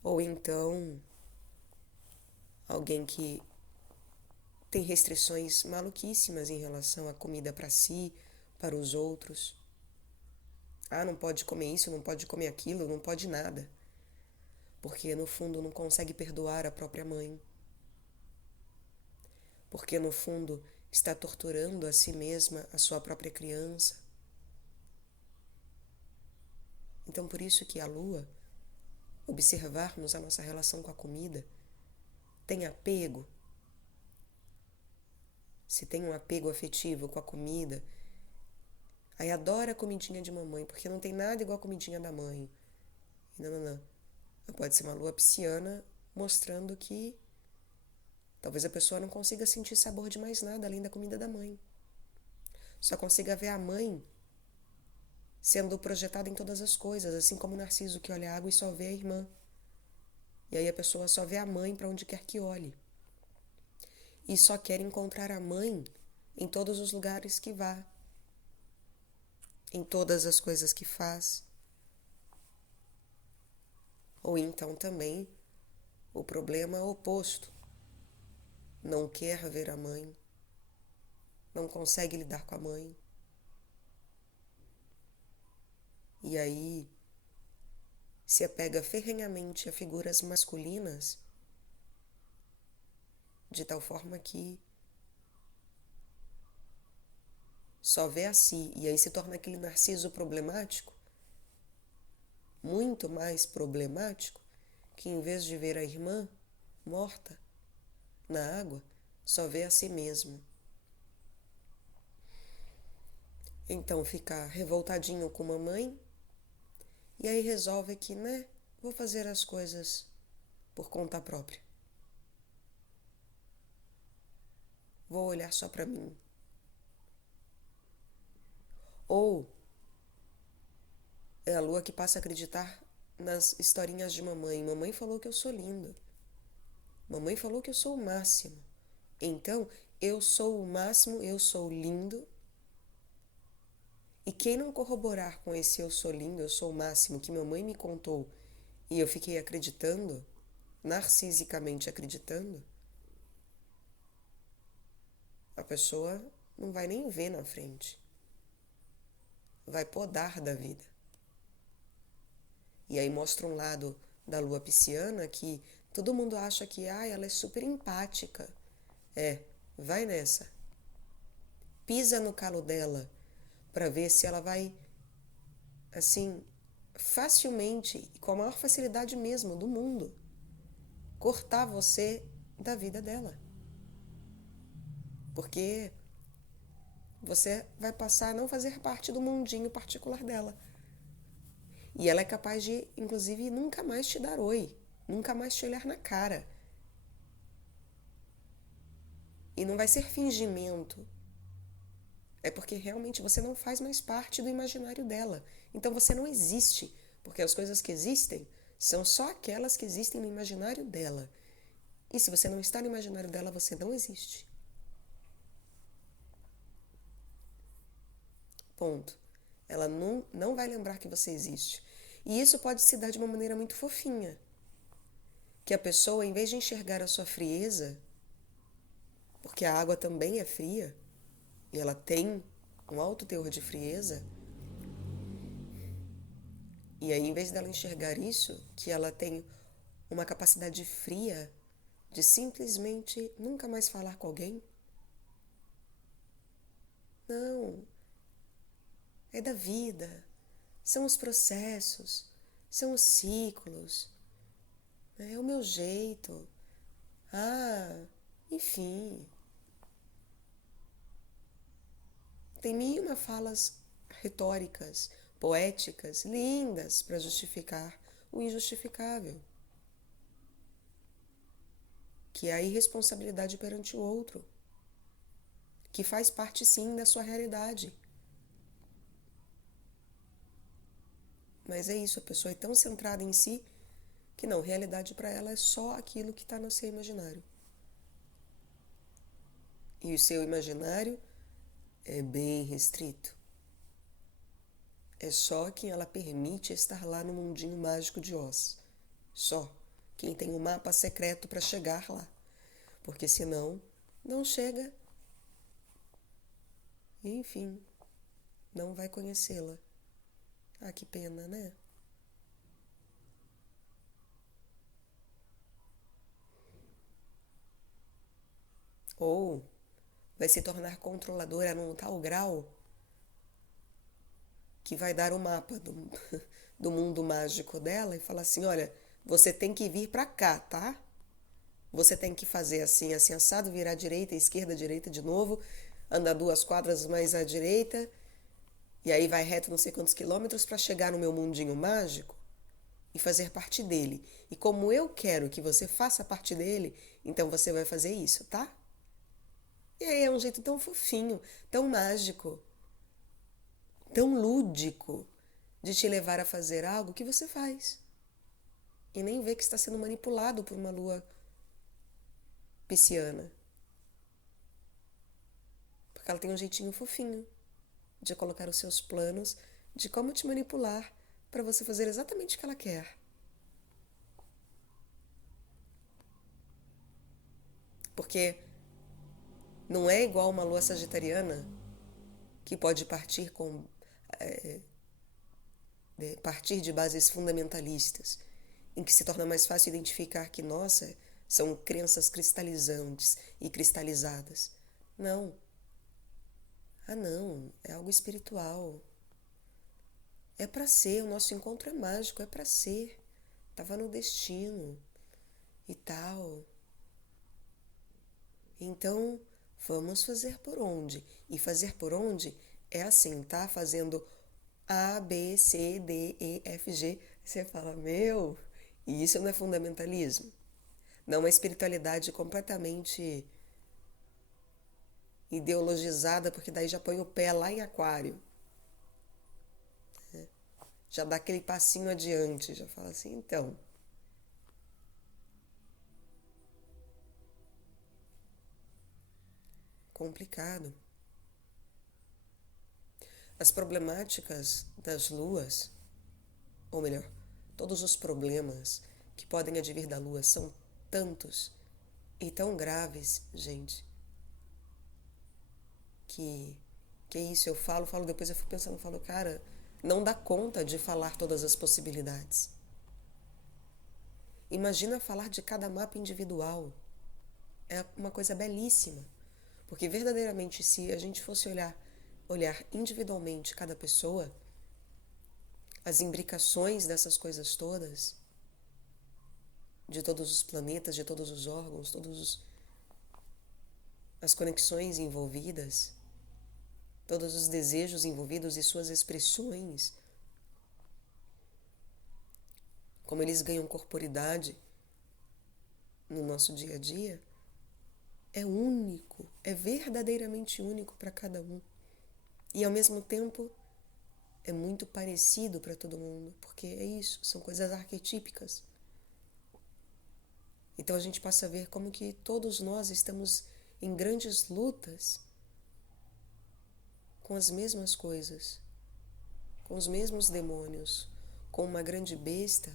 Ou então, alguém que tem restrições maluquíssimas em relação à comida para si, para os outros. Ah, não pode comer isso, não pode comer aquilo, não pode nada. Porque no fundo não consegue perdoar a própria mãe. Porque no fundo está torturando a si mesma, a sua própria criança. Então por isso que a lua, observarmos a nossa relação com a comida, tem apego. Se tem um apego afetivo com a comida, aí adora a comidinha de mamãe, porque não tem nada igual a comidinha da mãe. Não. Pode ser uma lua pisciana mostrando que talvez a pessoa não consiga sentir sabor de mais nada além da comida da mãe. Só consiga ver a mãe sendo projetada em todas as coisas, assim como o Narciso que olha a água e só vê a irmã. E aí a pessoa só vê a mãe para onde quer que olhe. E só quer encontrar a mãe em todos os lugares que vá, em todas as coisas que faz. Ou então também o problema oposto. Não quer ver a mãe, não consegue lidar com a mãe. E aí se apega ferrenhamente a figuras masculinas, de tal forma que só vê a si, e aí se torna aquele narciso problemático, muito mais problemático, que em vez de ver a irmã morta na água, só vê a si mesmo. Então fica revoltadinho com a mãe, e aí resolve que, vou fazer as coisas por conta própria. Vou olhar só para mim. Ou é a lua que passa a acreditar nas historinhas de mamãe. Mamãe falou que eu sou lindo. Mamãe falou que eu sou o máximo. Então, eu sou o máximo, eu sou lindo. E quem não corroborar com esse eu sou lindo, eu sou o máximo que mamãe me contou e eu fiquei acreditando, narcisicamente acreditando, a pessoa não vai nem ver na frente. Vai podar da vida. E aí mostra um lado da lua pisciana que todo mundo acha que ela é super empática. Vai nessa. Pisa no calo dela para ver se ela vai, assim, facilmente e com a maior facilidade mesmo do mundo, cortar você da vida dela. Porque você vai passar a não fazer parte do mundinho particular dela. E ela é capaz de, inclusive, nunca mais te dar oi, nunca mais te olhar na cara. E não vai ser fingimento. É porque realmente você não faz mais parte do imaginário dela. Então você não existe, porque as coisas que existem são só aquelas que existem no imaginário dela. E se você não está no imaginário dela, você não existe. Ponto. Ela não vai lembrar que você existe. E isso pode se dar de uma maneira muito fofinha. Que a pessoa, em vez de enxergar a sua frieza, porque a água também é fria, e ela tem um alto teor de frieza, e aí, em vez dela enxergar isso, que ela tem uma capacidade fria de simplesmente nunca mais falar com alguém, não, é da vida, são os processos, são os ciclos, é o meu jeito, enfim. Tem mil e uma falas retóricas, poéticas, lindas para justificar o injustificável, que é a irresponsabilidade perante o outro, que faz parte sim da sua realidade. Mas é isso, a pessoa é tão centrada em si que não, realidade para ela é só aquilo que está no seu imaginário. E o seu imaginário é bem restrito. É só quem ela permite estar lá no mundinho mágico de Oz. Só quem tem um mapa secreto para chegar lá. Porque senão, não chega. E, enfim, não vai conhecê-la. Ah, que pena, né? Ou vai se tornar controladora num tal grau que vai dar o mapa do mundo mágico dela e falar assim, olha, você tem que vir pra cá, tá? Você tem que fazer assim, assim, assado, virar à direita de novo, andar 2 quadras mais à direita, e aí vai reto não sei quantos quilômetros para chegar no meu mundinho mágico e fazer parte dele. E como eu quero que você faça parte dele, então você vai fazer isso, tá? E aí é um jeito tão fofinho, tão mágico, tão lúdico de te levar a fazer algo que você faz. E nem vê que está sendo manipulado por uma lua pisciana. Porque ela tem um jeitinho fofinho de colocar os seus planos, de como te manipular para você fazer exatamente o que ela quer. Porque não é igual uma lua sagitariana que pode partir de bases fundamentalistas, em que se torna mais fácil identificar que, nossa, são crenças cristalizantes e cristalizadas. Não. Não, é algo espiritual. É para ser, o nosso encontro é mágico, é para ser. Tava no destino e tal. Então, vamos fazer por onde? E fazer por onde é assim, tá? Fazendo A, B, C, D, E, F, G. Você fala, meu, e isso não é fundamentalismo? Não é uma espiritualidade completamente ideologizada, porque daí já põe o pé lá em aquário. Já dá aquele passinho adiante, já fala assim, então, complicado. As problemáticas das luas, ou melhor, todos os problemas que podem advir da lua são tantos e tão graves, gente, que que é isso, eu falo, depois eu fico pensando, falo, cara, não dá conta de falar todas as possibilidades. Imagina falar de cada mapa individual. É uma coisa belíssima. Porque verdadeiramente, se a gente fosse olhar individualmente cada pessoa, as imbricações dessas coisas todas, de todos os planetas, de todos os órgãos, as conexões envolvidas, todos os desejos envolvidos e suas expressões, como eles ganham corporidade no nosso dia a dia, é único, é verdadeiramente único para cada um. E ao mesmo tempo é muito parecido para todo mundo, porque é isso, são coisas arquetípicas. Então a gente passa a ver como que todos nós estamos em grandes lutas com as mesmas coisas, com os mesmos demônios, com uma grande besta,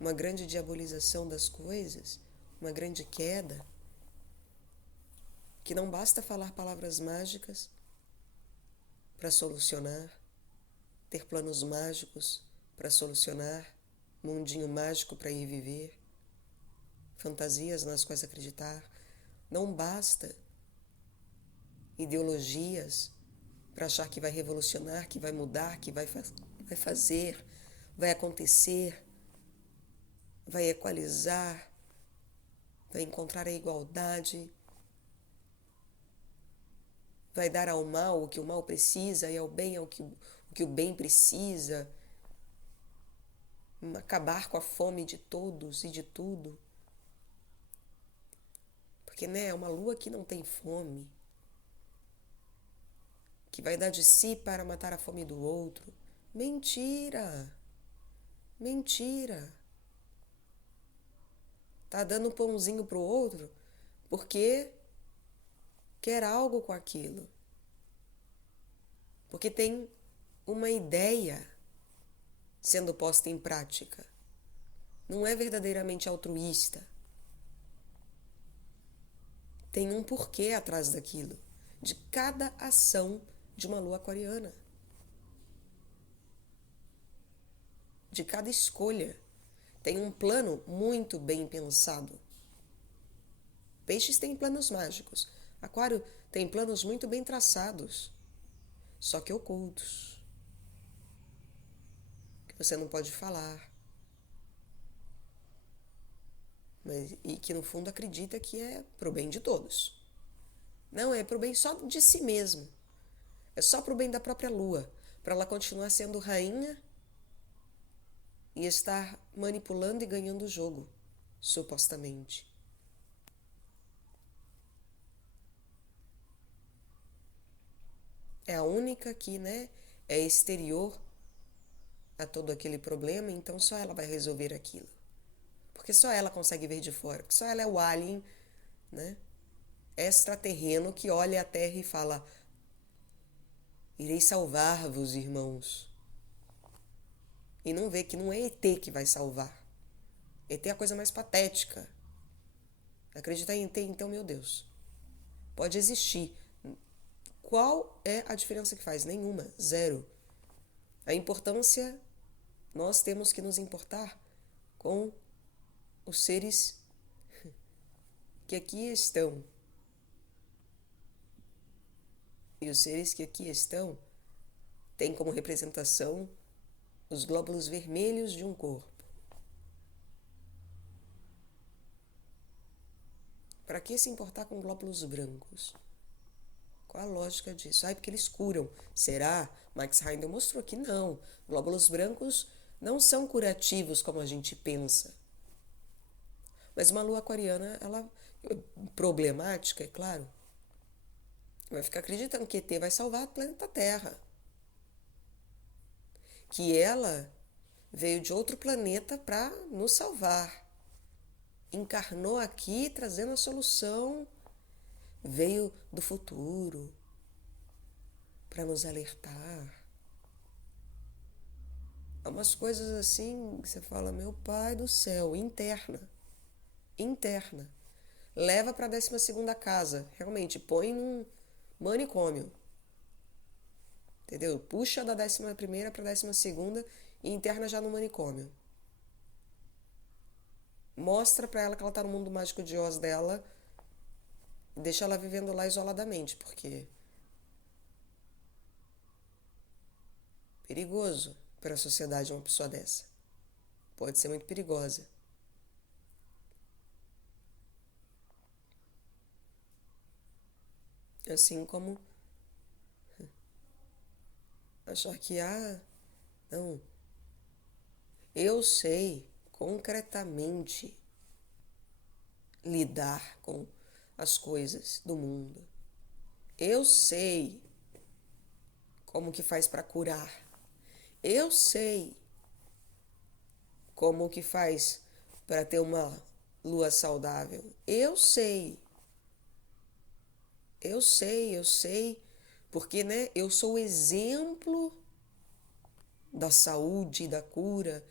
uma grande diabolização das coisas, uma grande queda, que não basta falar palavras mágicas para solucionar, ter planos mágicos para solucionar, mundinho mágico para ir viver, fantasias nas quais acreditar. Não basta ideologias para achar que vai revolucionar, que vai mudar, que vai fazer, vai acontecer, vai equalizar, vai encontrar a igualdade, vai dar ao mal o que o mal precisa e ao bem o que o bem precisa, acabar com a fome de todos e de tudo. Porque, né, é uma lua que não tem fome, que vai dar de si para matar a fome do outro. Mentira! Mentira! Tá dando um pãozinho pro outro porque quer algo com aquilo. Porque tem uma ideia sendo posta em prática. Não é verdadeiramente altruísta. Tem um porquê atrás daquilo, de cada ação de uma lua aquariana, de cada escolha. Tem um plano muito bem pensado. Peixes têm planos mágicos. Aquário tem planos muito bem traçados, só que ocultos, que você não pode falar, e que no fundo acredita que é pro bem de todos. Não, é pro bem só de si mesmo. É só pro bem da própria lua, para ela continuar sendo rainha e estar manipulando e ganhando o jogo, supostamente. É a única que, né, é exterior a todo aquele problema, então só ela vai resolver aquilo. Porque só ela consegue ver de fora, porque só ela é o alien, né, extraterreno que olha a Terra e fala: irei salvar-vos, irmãos. E não vê que não é ET que vai salvar. ET é a coisa mais patética. Acreditar em ET, então, meu Deus, pode existir. Qual é a diferença que faz? Nenhuma, zero. A importância, nós temos que nos importar com os seres que aqui estão. E os seres que aqui estão têm como representação os glóbulos vermelhos de um corpo. Para que se importar com glóbulos brancos? Qual a lógica disso? Porque eles curam. Será? Max Heindel mostrou que não. Glóbulos brancos não são curativos como a gente pensa. Mas uma lua aquariana, ela problemática, é claro, vai ficar acreditando que ET vai salvar o planeta Terra. Que ela veio de outro planeta para nos salvar. Encarnou aqui trazendo a solução. Veio do futuro para nos alertar. Há umas coisas assim que você fala: meu pai do céu, interna. Interna. Leva para a 12ª casa. Realmente, põe num manicômio. Entendeu? Puxa da 11ª para a 12ª e interna já no manicômio. Mostra para ela que ela tá no mundo mágico de Oz dela. Deixa ela vivendo lá isoladamente, porque perigoso para a sociedade uma pessoa dessa. Pode ser muito perigosa. Assim como achar que, não, eu sei concretamente lidar com as coisas do mundo. Eu sei como que faz para curar. Eu sei como que faz para ter uma lua saudável. Eu sei, porque, né, eu sou o exemplo da saúde, da cura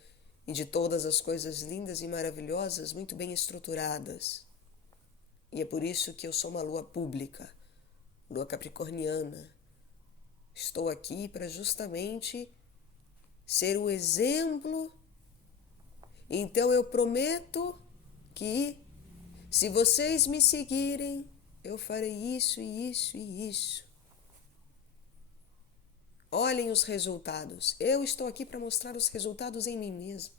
e de todas as coisas lindas e maravilhosas, muito bem estruturadas. E é por isso que eu sou uma lua pública, lua capricorniana. Estou aqui para justamente ser o exemplo. Então eu prometo que, se vocês me seguirem, eu farei isso e isso e isso. Olhem os resultados. Eu estou aqui para mostrar os resultados em mim mesmo.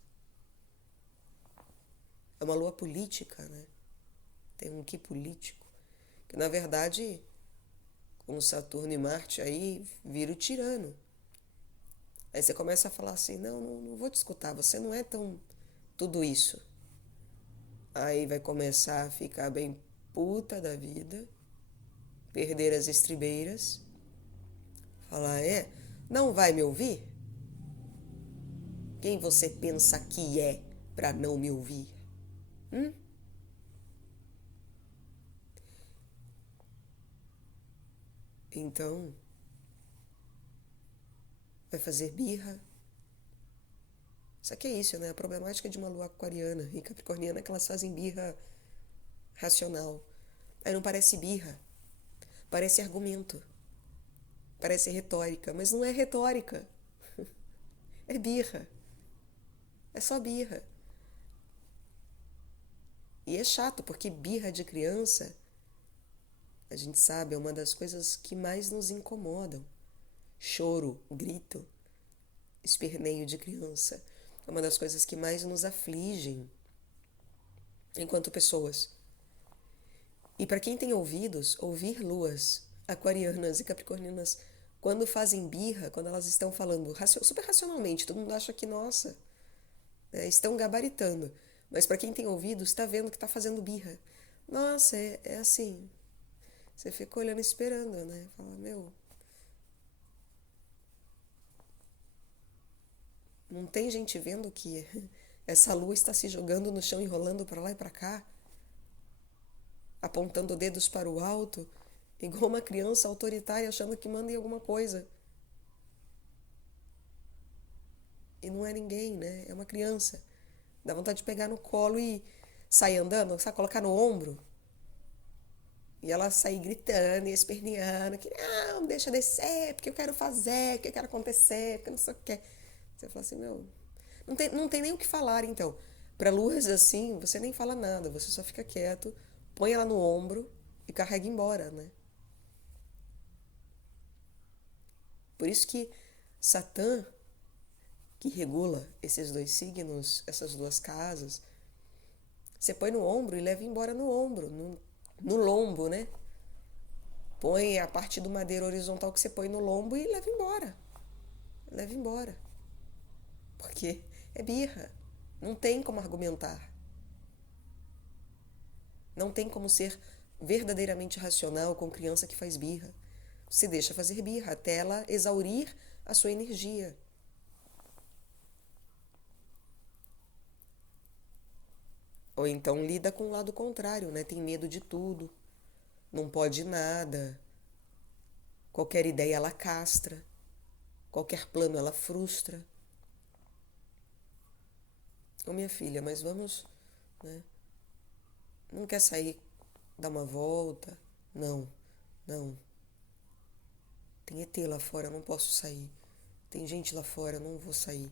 É uma lua política, né? Tem um que político. Que na verdade, com Saturno e Marte aí, vira o tirano. Aí você começa a falar assim: não vou te escutar, você não é tão tudo isso. Aí vai começar a ficar bem puta da vida, perder as estribeiras, falar: não vai me ouvir? Quem você pensa que é para não me ouvir? Hum? Então, vai fazer birra. Isso aqui é isso, né? A problemática de uma lua aquariana e capricorniana é que elas fazem birra racional. Aí não parece birra, parece argumento, parece retórica, mas não é retórica, é birra, é só birra. E é chato, porque birra de criança, a gente sabe, é uma das coisas que mais nos incomodam. Choro, grito, esperneio de criança, é uma das coisas que mais nos afligem enquanto pessoas. E para quem tem ouvidos, ouvir luas aquarianas e capricornianas quando fazem birra, quando elas estão falando super racionalmente, todo mundo acha que, nossa, né, estão gabaritando. Mas para quem tem ouvidos, está vendo que está fazendo birra. Nossa, é assim. Você fica olhando e esperando, né? Fala, meu, não tem gente vendo que essa lua está se jogando no chão e rolando para lá e para cá, apontando dedos para o alto, igual uma criança autoritária achando que manda em alguma coisa. E não é ninguém, né? É uma criança. Dá vontade de pegar no colo e sair andando, sabe? Colocar no ombro. E ela sair gritando e esperneando, que não, deixa descer, porque eu quero fazer, porque eu quero acontecer, porque não sei o que. Você fala assim, meu, não tem nem o que falar, então. Para luas assim, você nem fala nada, você só fica quieto, põe ela no ombro e carrega embora, né? Por isso que Satã, que regula esses dois signos, essas duas casas, você põe no ombro e leva embora no ombro, no lombo, né? Põe a parte do madeira horizontal que você põe no lombo e leva embora. Leva embora. Porque é birra. Não tem como argumentar. Não tem como ser verdadeiramente racional com criança que faz birra. Você deixa fazer birra até ela exaurir a sua energia. Ou então lida com o lado contrário, né? Tem medo de tudo. Não pode nada. Qualquer ideia ela castra. Qualquer plano ela frustra. Ô minha filha, mas vamos, né? Não quer sair, dar uma volta? Não, não. Tem ET lá fora, não posso sair. Tem gente lá fora, não vou sair.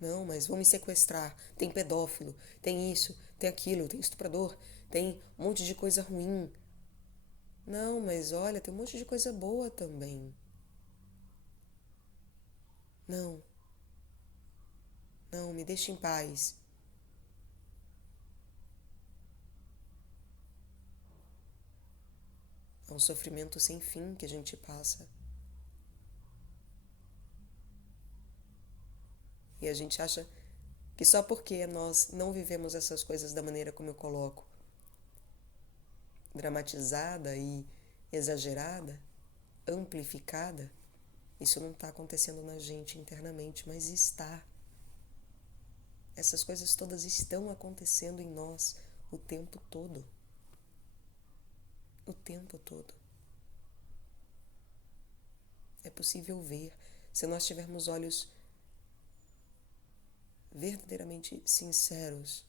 Não, mas vão me sequestrar. Tem pedófilo, tem isso, tem aquilo, tem estuprador, tem um monte de coisa ruim. Não, mas olha, tem um monte de coisa boa também. Não, não, me deixe em paz. É um sofrimento sem fim que a gente passa. E a gente acha que só porque nós não vivemos essas coisas da maneira como eu coloco, dramatizada e exagerada, amplificada, isso não está acontecendo na gente internamente, mas está. Essas coisas todas estão acontecendo em nós o tempo todo. O tempo todo. É possível ver. Se nós tivermos olhos verdadeiramente sinceros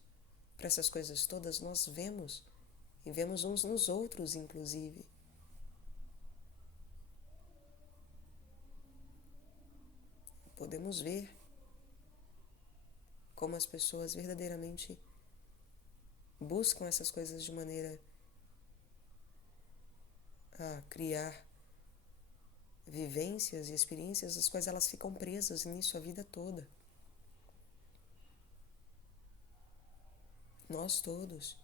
para essas coisas todas, nós vemos. E vemos uns nos outros, inclusive. Podemos ver como as pessoas verdadeiramente buscam essas coisas de maneira a criar vivências e experiências as quais elas ficam presas nisso a vida toda. Nós todos.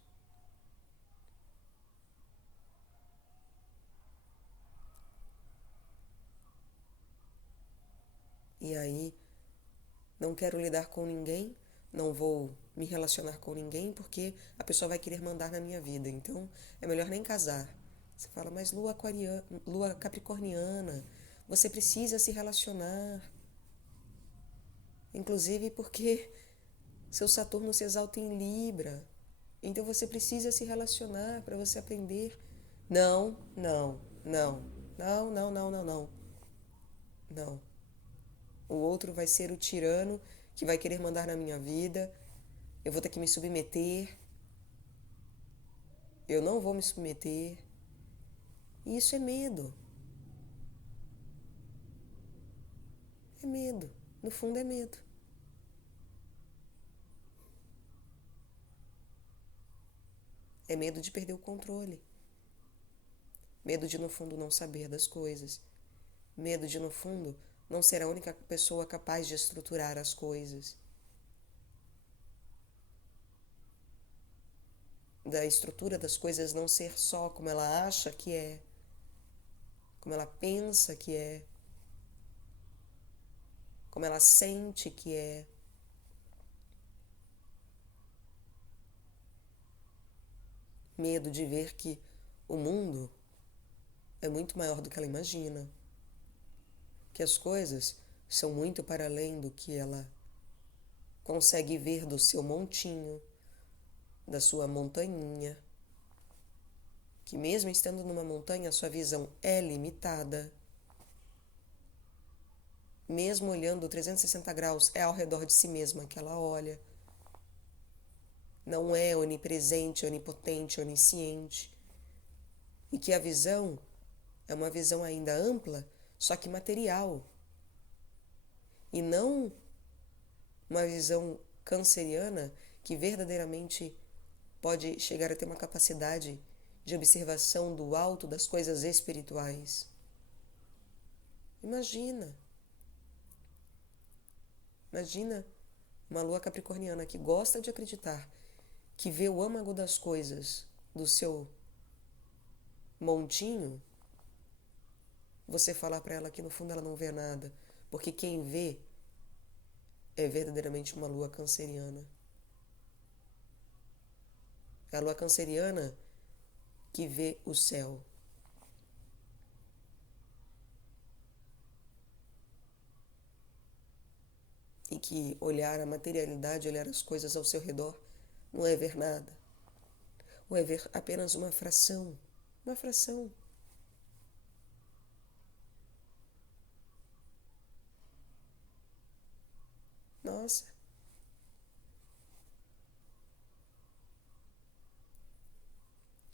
E aí, não quero lidar com ninguém, não vou me relacionar com ninguém porque a pessoa vai querer mandar na minha vida. Então, é melhor nem casar. Você fala, mas lua capricorniana, você precisa se relacionar. Inclusive porque seu Saturno se exalta em Libra. Então você precisa se relacionar para você aprender. Não, não, não, não, não, não, não, não. Não. O outro vai ser o tirano que vai querer mandar na minha vida. Eu vou ter que me submeter. Eu não vou me submeter. E isso é medo. É medo. No fundo é medo. É medo de perder o controle. Medo de, no fundo, não saber das coisas. Medo de, no fundo, não ser a única pessoa capaz de estruturar as coisas. Da estrutura das coisas não ser só como ela acha que é, como ela pensa que é, como ela sente que é. Medo de ver que o mundo é muito maior do que ela imagina, que as coisas são muito para além do que ela consegue ver do seu montinho, da sua montanhinha, que mesmo estando numa montanha, a sua visão é limitada. Mesmo olhando 360 graus, é ao redor de si mesma que ela olha. Não é onipresente, onipotente, onisciente. E que a visão é uma visão ainda ampla, só que material. E não uma visão canceriana que verdadeiramente pode chegar a ter uma capacidade de observação do alto das coisas espirituais. Imagina uma lua capricorniana que gosta de acreditar, que vê o âmago das coisas do seu montinho, você falar para ela que no fundo ela não vê nada, porque quem vê é verdadeiramente uma lua canceriana. É a lua canceriana que vê o céu. E que olhar a materialidade, olhar as coisas ao seu redor, não é ver nada. Ou é ver apenas uma fração. Uma fração. Nossa.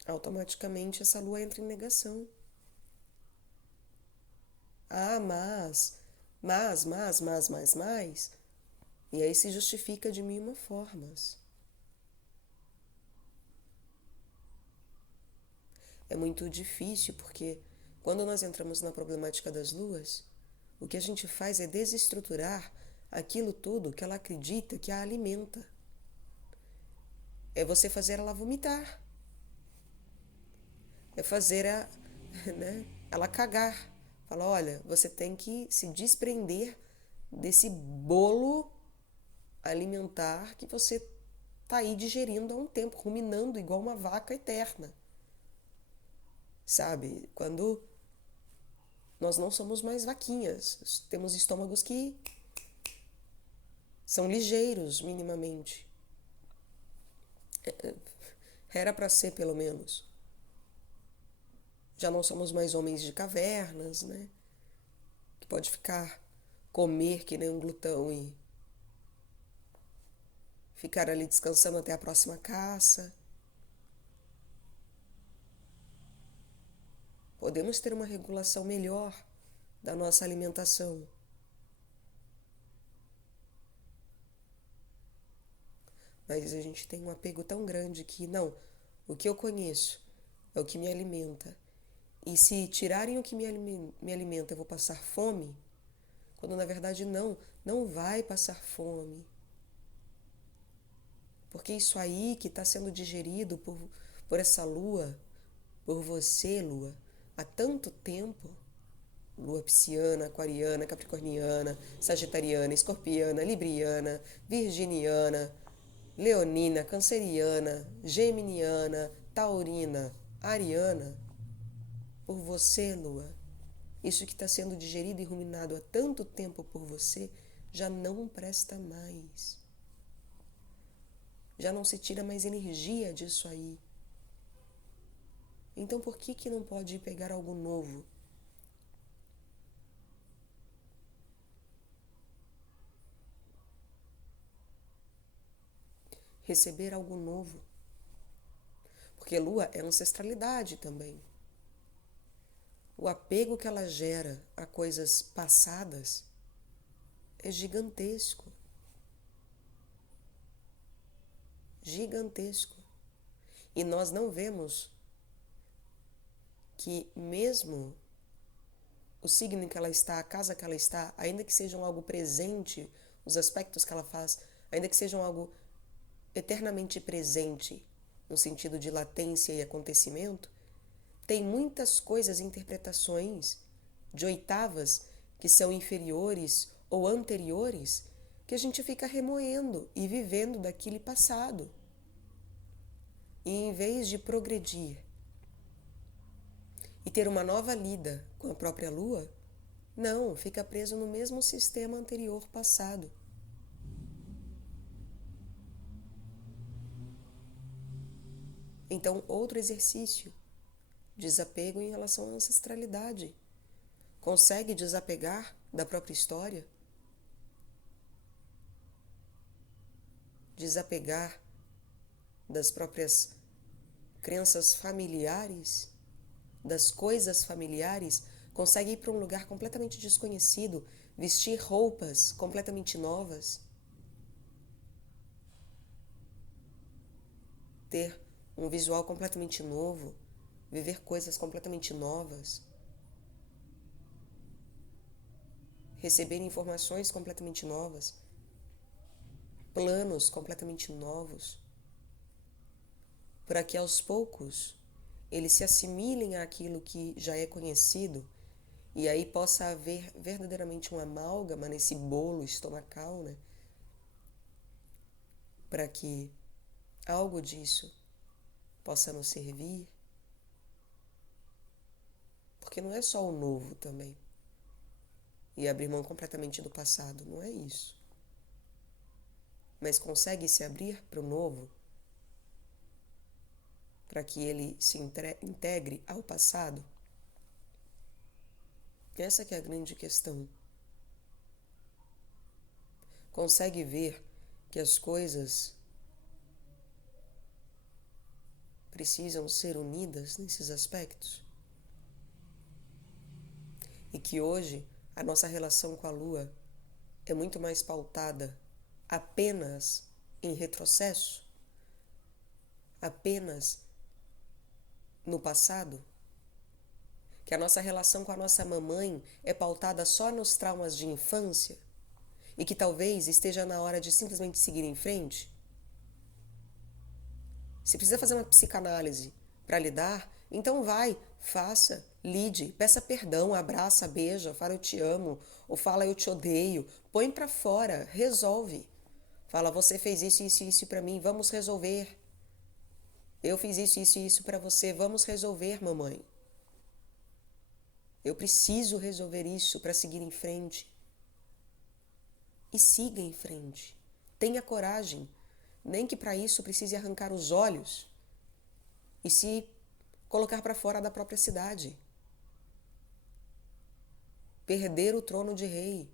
Automaticamente essa lua entra em negação. Ah, mas. E aí se justifica de mil e uma formas. É muito difícil porque quando nós entramos na problemática das luas, o que a gente faz é desestruturar aquilo tudo que ela acredita que a alimenta. É você fazer ela vomitar. É fazer né? Ela cagar. Fala, olha, você tem que se desprender desse bolo alimentar que você tá aí digerindo há um tempo, ruminando igual uma vaca eterna. Sabe? Quando nós não somos mais vaquinhas, temos estômagos que são ligeiros, minimamente. Era para ser, pelo menos. Já não somos mais homens de cavernas, né? Que pode ficar, comer que nem um glutão e ficar ali descansando até a próxima caça. Podemos ter uma regulação melhor da nossa alimentação. Mas a gente tem um apego tão grande que, não, o que eu conheço é o que me alimenta. E se tirarem o que me alimenta, eu vou passar fome? Quando na verdade não vai passar fome. Porque isso aí que está sendo digerido por essa lua, por você, lua, há tanto tempo, lua pisciana, aquariana, capricorniana, sagitariana, escorpiana, libriana, virginiana, leonina, canceriana, geminiana, taurina, ariana, por você, lua. Isso que está sendo digerido e ruminado há tanto tempo por você já não presta mais. Já não se tira mais energia disso aí. Então por que não pode pegar algo novo? Receber algo novo. Porque lua é ancestralidade também. O apego que ela gera a coisas passadas é gigantesco. Gigantesco. E nós não vemos que mesmo o signo em que ela está, a casa que ela está, ainda que sejam algo presente, os aspectos que ela faz, ainda que sejam algo eternamente presente, no sentido de latência e acontecimento, tem muitas coisas, interpretações de oitavas que são inferiores ou anteriores que a gente fica remoendo e vivendo daquele passado. E em vez de progredir e ter uma nova lida com a própria lua, não, fica preso no mesmo sistema anterior passado. Então, outro exercício, desapego em relação à ancestralidade. Consegue desapegar da própria história? Desapegar das próprias crenças familiares, das coisas familiares? Consegue ir para um lugar completamente desconhecido, vestir roupas completamente novas, ter um visual completamente novo, viver coisas completamente novas, receber informações completamente novas, planos completamente novos, para que aos poucos eles se assimilem àquilo que já é conhecido e aí possa haver verdadeiramente um amálgama nesse bolo estomacal, né? Para que algo disso possa nos servir. Porque não é só o novo também. E abrir mão completamente do passado, não é isso. Mas consegue se abrir para o novo, para que ele se integre ao passado? Essa que é a grande questão. Consegue ver que as coisas precisam ser unidas nesses aspectos? E que hoje a nossa relação com a Lua é muito mais pautada apenas em retrocesso, apenas no passado, que a nossa relação com a nossa mamãe é pautada só nos traumas de infância e que talvez esteja na hora de simplesmente seguir em frente. Se precisa fazer uma psicanálise para lidar, então vai, Faça, lide, peça perdão, abraça, beija, fala eu te amo, ou fala eu te odeio, põe pra fora, resolve. Fala, você fez isso, isso e isso pra mim, vamos resolver. Eu fiz isso, isso e isso pra você, vamos resolver, mamãe. Eu preciso resolver isso pra seguir em frente. E siga em frente. Tenha coragem, nem que pra isso precise arrancar os olhos e se colocar pra fora da própria cidade. Perder o trono de rei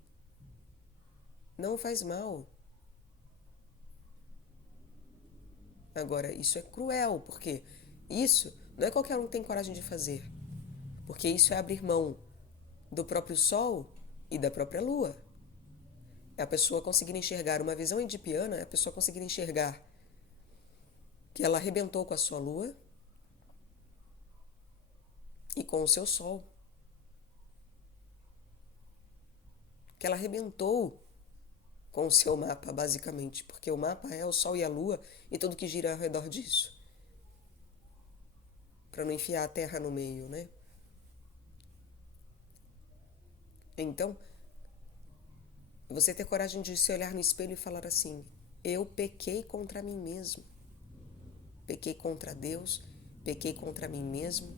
não faz mal. Agora, isso é cruel, porque isso não é qualquer um que tem coragem de fazer. Porque isso é abrir mão do próprio sol e da própria lua. É a pessoa conseguir enxergar uma visão edipiana, é a pessoa conseguir enxergar que ela arrebentou com a sua lua e com o seu sol. Que ela arrebentou com o seu mapa, basicamente, porque o mapa é o sol e a lua e tudo que gira ao redor disso. Para não enfiar a terra no meio, né? Então, você ter coragem de se olhar no espelho e falar assim: eu pequei contra mim mesmo. Pequei contra Deus, pequei contra mim mesmo.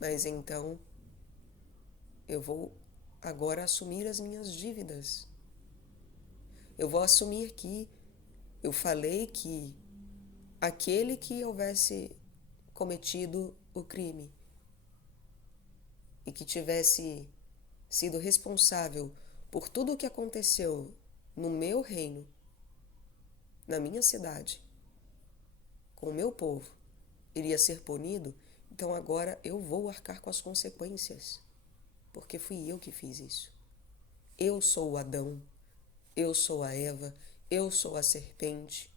Mas então, eu vou agora assumir as minhas dívidas. Eu vou assumir que eu falei que aquele que houvesse cometido o crime e que tivesse sido responsável por tudo o que aconteceu no meu reino, na minha cidade, com o meu povo, iria ser punido, então agora eu vou arcar com as consequências, porque fui eu que fiz isso. Eu sou o Adão, eu sou a Eva, eu sou a serpente,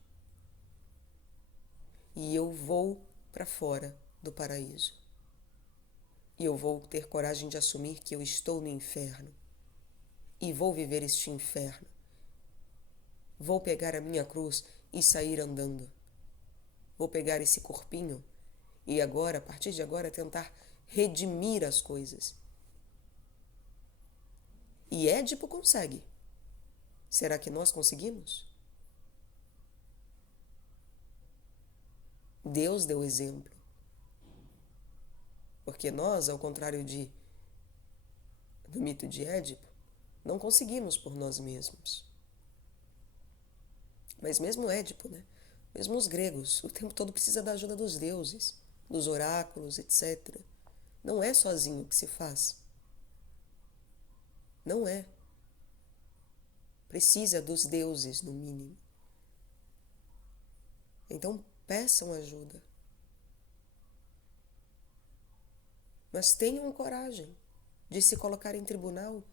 e eu vou para fora do paraíso. E eu vou ter coragem de assumir que eu estou no inferno. E vou viver este inferno. Vou pegar a minha cruz e sair andando. Vou pegar esse corpinho e agora, a partir de agora, tentar redimir as coisas. E Édipo consegue. Será que nós conseguimos? Deus deu exemplo. Porque nós, ao contrário do mito de Édipo, não conseguimos por nós mesmos. Mas mesmo Édipo, né? Mesmo os gregos, o tempo todo precisa da ajuda dos deuses, dos oráculos, etc. Não é sozinho que se faz. Não é. Precisa dos deuses, no mínimo. Então, peçam ajuda. Mas tenham coragem de se colocar em tribunal,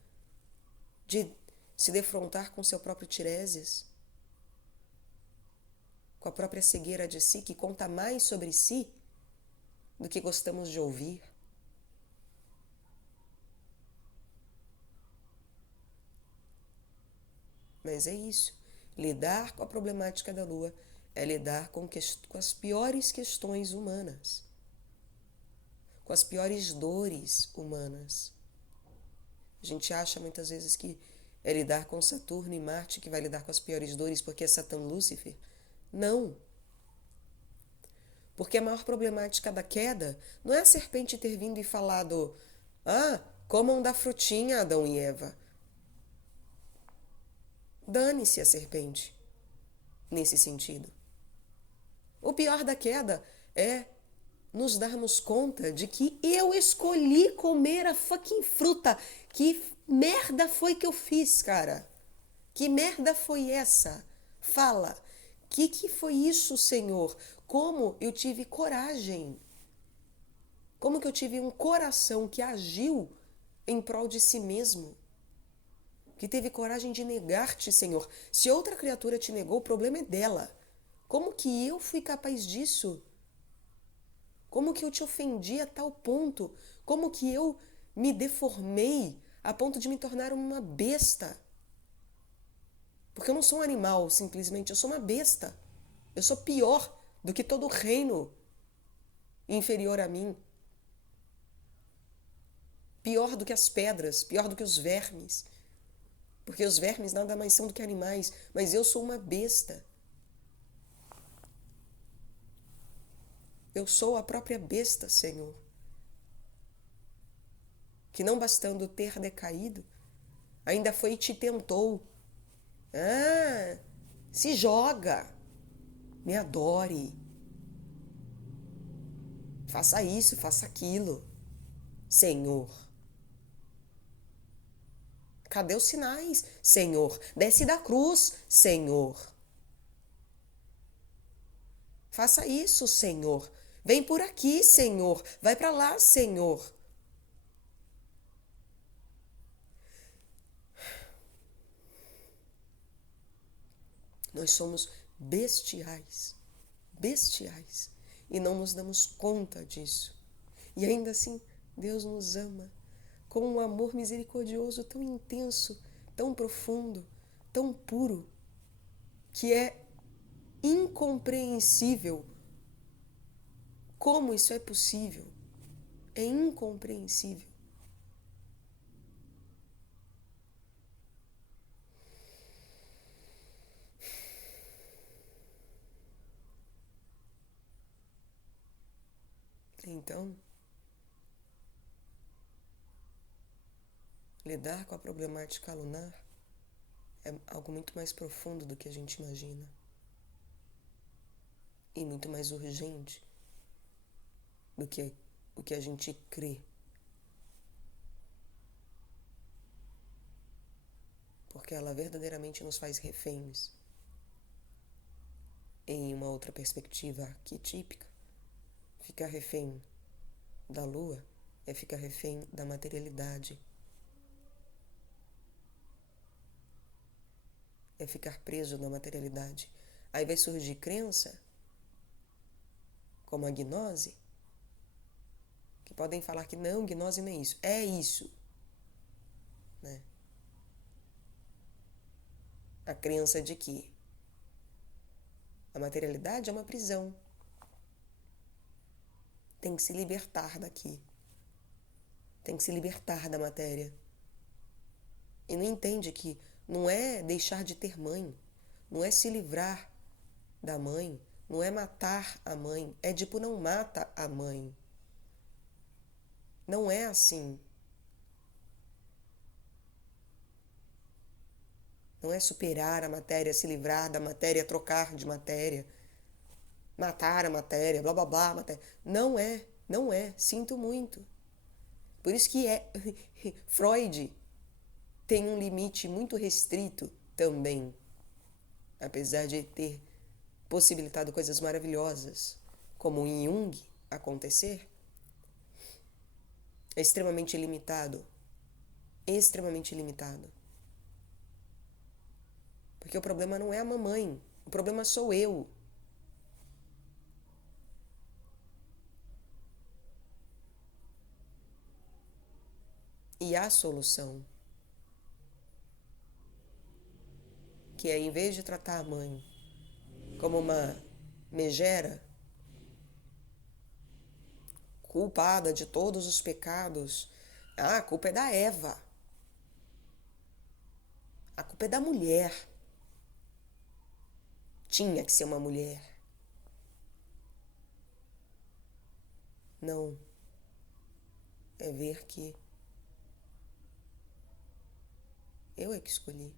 de se defrontar com seu próprio Tiresias, com a própria cegueira de si, que conta mais sobre si do que gostamos de ouvir. Mas é isso. Lidar com a problemática da Lua é lidar com as piores questões humanas, com as piores dores humanas. A gente acha muitas vezes que é lidar com Saturno e Marte que vai lidar com as piores dores porque é Satã Lúcifer. Não. Porque a maior problemática da queda não é a serpente ter vindo e falado: ah, comam da frutinha, Adão e Eva. Dane-se a serpente, nesse sentido. O pior da queda é nos darmos conta de que eu escolhi comer a fucking fruta. Que merda foi que eu fiz, cara? Que merda foi essa? Fala. Que foi isso, Senhor? Como eu tive coragem? Como que eu tive um coração que agiu em prol de si mesmo? Que teve coragem de negar-te, Senhor. Se outra criatura te negou, o problema é dela. Como que eu fui capaz disso? Como que eu te ofendi a tal ponto? Como que eu me deformei a ponto de me tornar uma besta? Porque eu não sou um animal, simplesmente, eu sou uma besta. Eu sou pior do que todo o reino inferior a mim. Pior do que as pedras, pior do que os vermes. Porque os vermes nada mais são do que animais, mas eu sou uma besta. Eu sou a própria besta, Senhor, que não bastando ter decaído, ainda foi e te tentou. Ah, se joga, me adore. Faça isso, faça aquilo. Senhor, cadê os sinais? Senhor, desce da cruz, Senhor. Faça isso, Senhor. Vem por aqui, Senhor. Vai para lá, Senhor. Nós somos bestiais, bestiais, e não nos damos conta disso. E ainda assim, Deus nos ama com um amor misericordioso tão intenso, tão profundo, tão puro, que é incompreensível. Como isso é possível? É incompreensível. Então, lidar com a problemática lunar é algo muito mais profundo do que a gente imagina. E muito mais urgente do que o que a gente crê. Porque ela verdadeiramente nos faz reféns. Em uma outra perspectiva arquetípica, ficar refém da lua é ficar refém da materialidade. É ficar preso na materialidade. Aí vai surgir crença, como a gnose, que podem falar que não, gnose não é isso. É isso. Né? A crença de que a materialidade é uma prisão. Tem que se libertar daqui. Tem que se libertar da matéria. E não entende que não é deixar de ter mãe, não é se livrar da mãe, não é matar a mãe, é tipo não mata a mãe. Não é assim. Não é superar a matéria, se livrar da matéria, trocar de matéria, matar a matéria, blá blá blá, matéria. Não é, não é. Sinto muito. Por isso que Freud tem um limite muito restrito também, apesar de ter possibilitado coisas maravilhosas, como em Jung acontecer, é extremamente limitado. Extremamente limitado. Porque o problema não é a mamãe, o problema sou eu. E há solução, que é em vez de tratar a mãe como uma megera, culpada de todos os pecados, a culpa é da Eva, a culpa é da mulher. Tinha que ser uma mulher. Não. É ver que eu é que escolhi.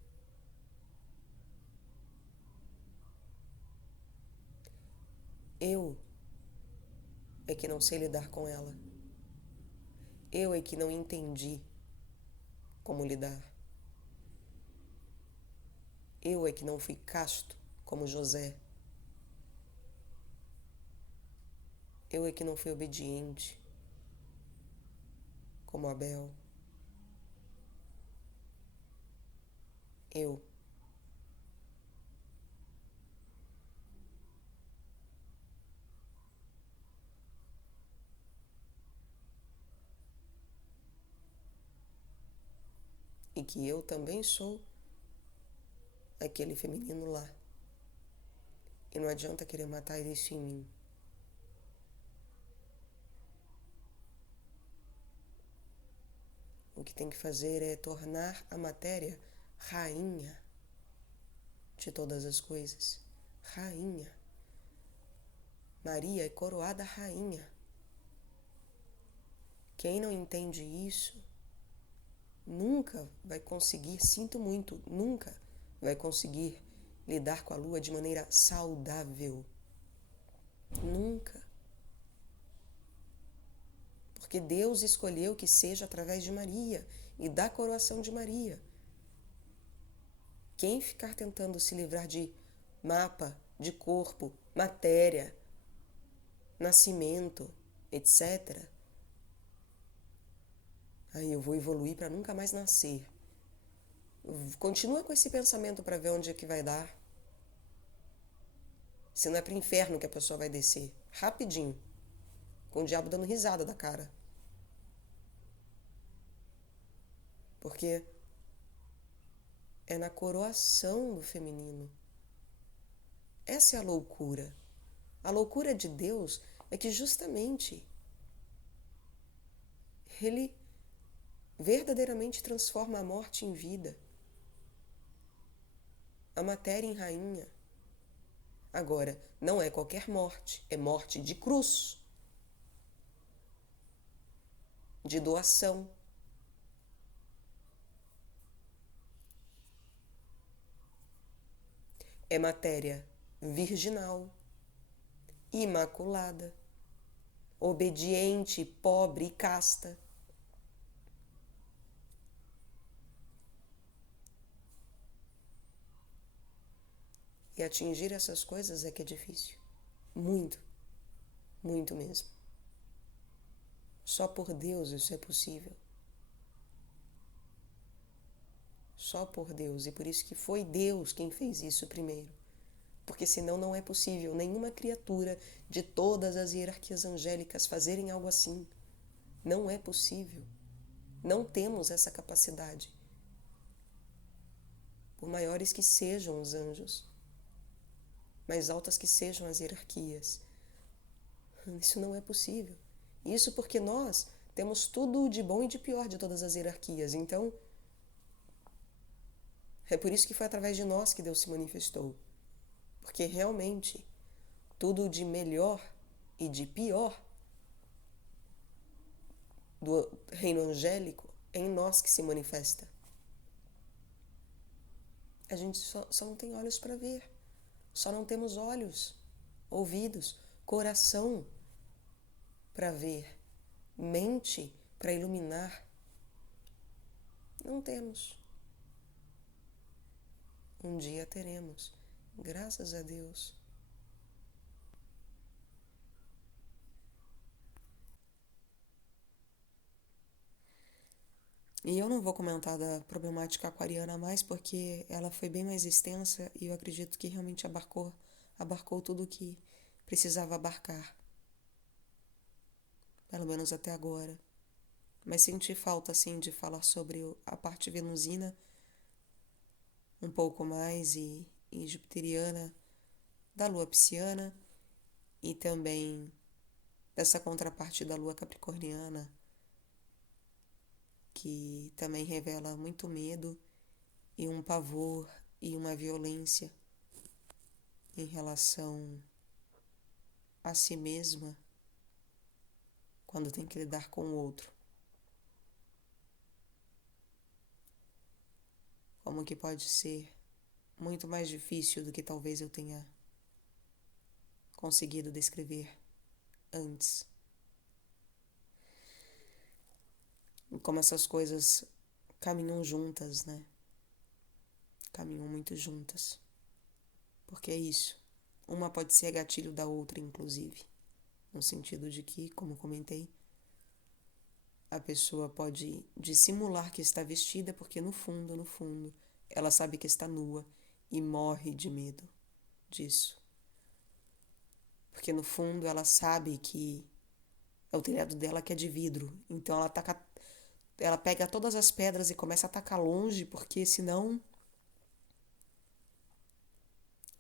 Eu é que não sei lidar com ela. Eu é que não entendi como lidar. Eu é que não fui casto como José. Eu é que não fui obediente como Abel. Eu. E que eu também sou aquele feminino lá. E não adianta querer matar isso em mim. O que tem que fazer é tornar a matéria rainha de todas as coisas. Rainha. Maria é coroada rainha. Quem não entende isso nunca vai conseguir, sinto muito, nunca vai conseguir lidar com a lua de maneira saudável. Nunca. Porque Deus escolheu que seja através de Maria e da coroação de Maria. Quem ficar tentando se livrar de mapa, de corpo, matéria, nascimento, etc. Aí eu vou evoluir para nunca mais nascer. Continua com esse pensamento para ver onde é que vai dar. Se não é para o inferno que a pessoa vai descer. Rapidinho. Com o diabo dando risada da cara. Porque é na coroação do feminino. Essa é a loucura. A loucura de Deus é que justamente Ele verdadeiramente transforma a morte em vida. A matéria em rainha. Agora, não é qualquer morte, é morte de cruz, de doação. É matéria virginal, imaculada, obediente, pobre e casta. E atingir essas coisas é que é difícil. Muito, muito mesmo. Só por Deus isso é possível. Só por Deus. E por isso que foi Deus quem fez isso primeiro. Porque senão não é possível nenhuma criatura de todas as hierarquias angélicas fazerem algo assim. Não é possível. Não temos essa capacidade. Por maiores que sejam os anjos, mais altas que sejam as hierarquias, isso não é possível. Isso porque nós temos tudo de bom e de pior de todas as hierarquias. Então, é por isso que foi através de nós que Deus se manifestou. Porque realmente, tudo de melhor e de pior do reino angélico é em nós que se manifesta. A gente só não tem olhos para ver. Só não temos olhos, ouvidos, coração para ver, mente para iluminar. Não temos. Um dia teremos, graças a Deus. E eu não vou comentar da problemática aquariana mais porque ela foi bem mais extensa e eu acredito que realmente abarcou tudo o que precisava abarcar. Pelo menos até agora. Mas senti falta, assim, de falar sobre a parte venusina um pouco mais e jupiteriana da lua pisciana e também dessa contraparte da lua capricorniana que também revela muito medo e um pavor e uma violência em relação a si mesma quando tem que lidar com o outro. Como que pode ser muito mais difícil do que talvez eu tenha conseguido descrever antes. E como essas coisas caminham juntas, né? Caminham muito juntas. Porque é isso. Uma pode ser gatilho da outra, inclusive. No sentido de que, como comentei, a pessoa pode dissimular que está vestida porque no fundo, no fundo, ela sabe que está nua e morre de medo disso. Porque no fundo ela sabe que é o telhado dela que é de vidro. Então ela pega todas as pedras e começa a atacar longe, porque senão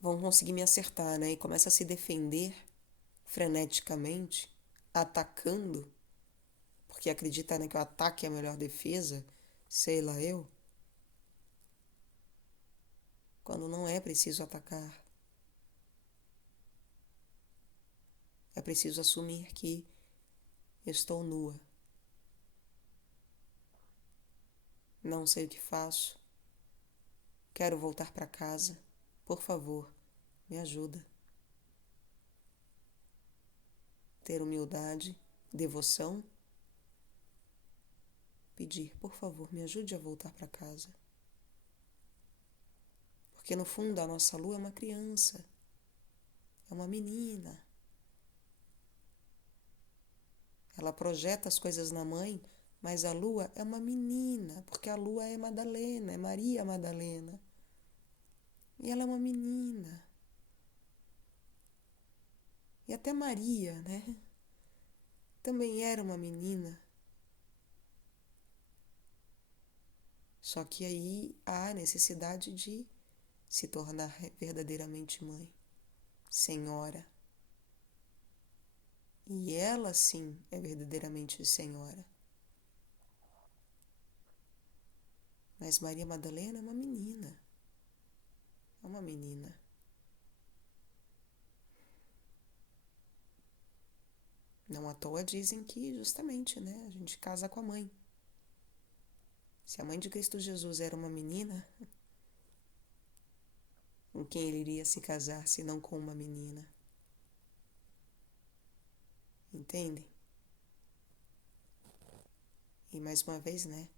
vão conseguir me acertar, né? E começa a se defender freneticamente, atacando, porque acredita, né, que o ataque é a melhor defesa, sei lá eu, quando não é preciso atacar. É preciso assumir que estou nua. Não sei o que faço. Quero voltar para casa. Por favor, me ajuda. Ter humildade, devoção, pedir, por favor, me ajude a voltar para casa. Porque no fundo a nossa lua é uma criança, é uma menina. Ela projeta as coisas na mãe, mas a lua é uma menina, porque a lua é Madalena, é Maria Madalena. E ela é uma menina. E até Maria, né? Também era uma menina. Só que aí há a necessidade de se tornar verdadeiramente mãe, senhora. E ela sim é verdadeiramente senhora. Mas Maria Madalena é uma menina. É uma menina. Não à toa dizem que justamente, né, a gente casa com a mãe. Se a mãe de Cristo Jesus era uma menina, com quem ele iria se casar se não com uma menina? Entendem? E mais uma vez, né,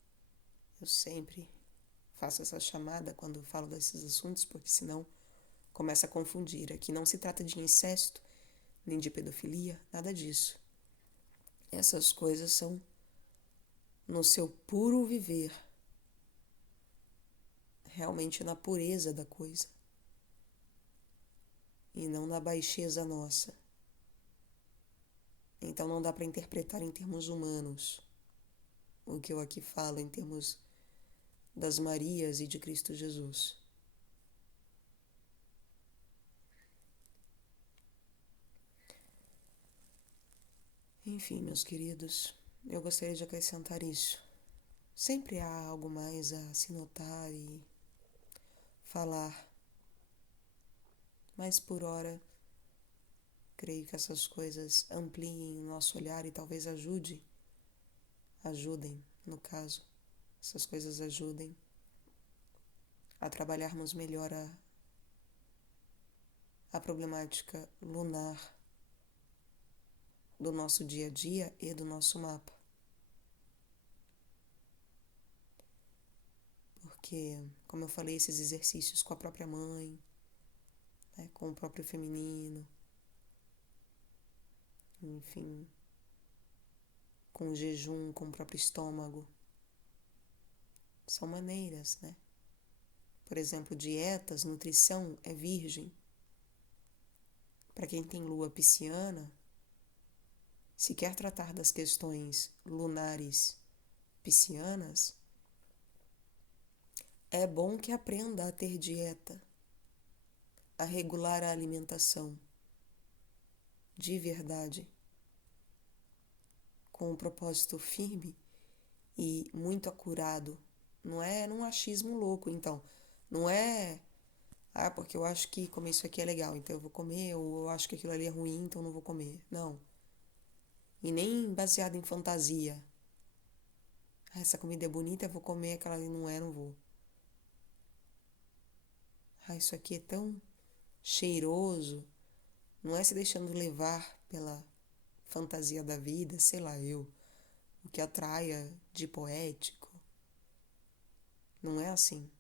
eu sempre faço essa chamada quando falo desses assuntos, porque senão começa a confundir. Aqui não se trata de incesto, nem de pedofilia, nada disso. Essas coisas são no seu puro viver, realmente na pureza da coisa, e não na baixeza nossa. Então não dá para interpretar em termos humanos o que eu aqui falo em termos das Marias e de Cristo Jesus. Enfim, meus queridos, eu gostaria de acrescentar isso. Sempre há algo mais a se notar e falar, mas por hora creio que essas coisas ampliem o nosso olhar e talvez ajudem, no caso, essas coisas ajudem a trabalharmos melhor a problemática lunar do nosso dia a dia e do nosso mapa. Porque, como eu falei, esses exercícios com a própria mãe, né, com o próprio feminino, enfim, com o jejum, com o próprio estômago, são maneiras, né? Por exemplo, dietas, nutrição é virgem. Para quem tem lua pisciana, se quer tratar das questões lunares piscianas, é bom que aprenda a ter dieta, a regular a alimentação, de verdade, com um propósito firme e muito acurado. Não é num achismo louco, então. Não é, porque eu acho que comer isso aqui é legal, então eu vou comer, ou eu acho que aquilo ali é ruim, então eu não vou comer. Não. E nem baseado em fantasia. Essa comida é bonita, eu vou comer, aquela ali não é, não vou. Isso aqui é tão cheiroso. Não é se deixando levar pela fantasia da vida, sei lá eu, o que atraia de poético. Não é assim.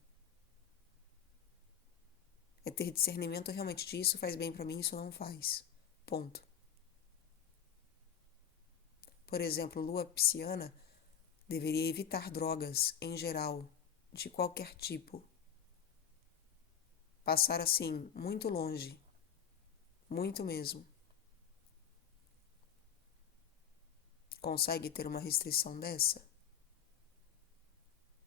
É ter discernimento realmente disso faz bem pra mim, isso não faz. Ponto. Por exemplo, lua pisciana deveria evitar drogas em geral, de qualquer tipo. Passar assim, muito longe. Muito mesmo. Consegue ter uma restrição dessa?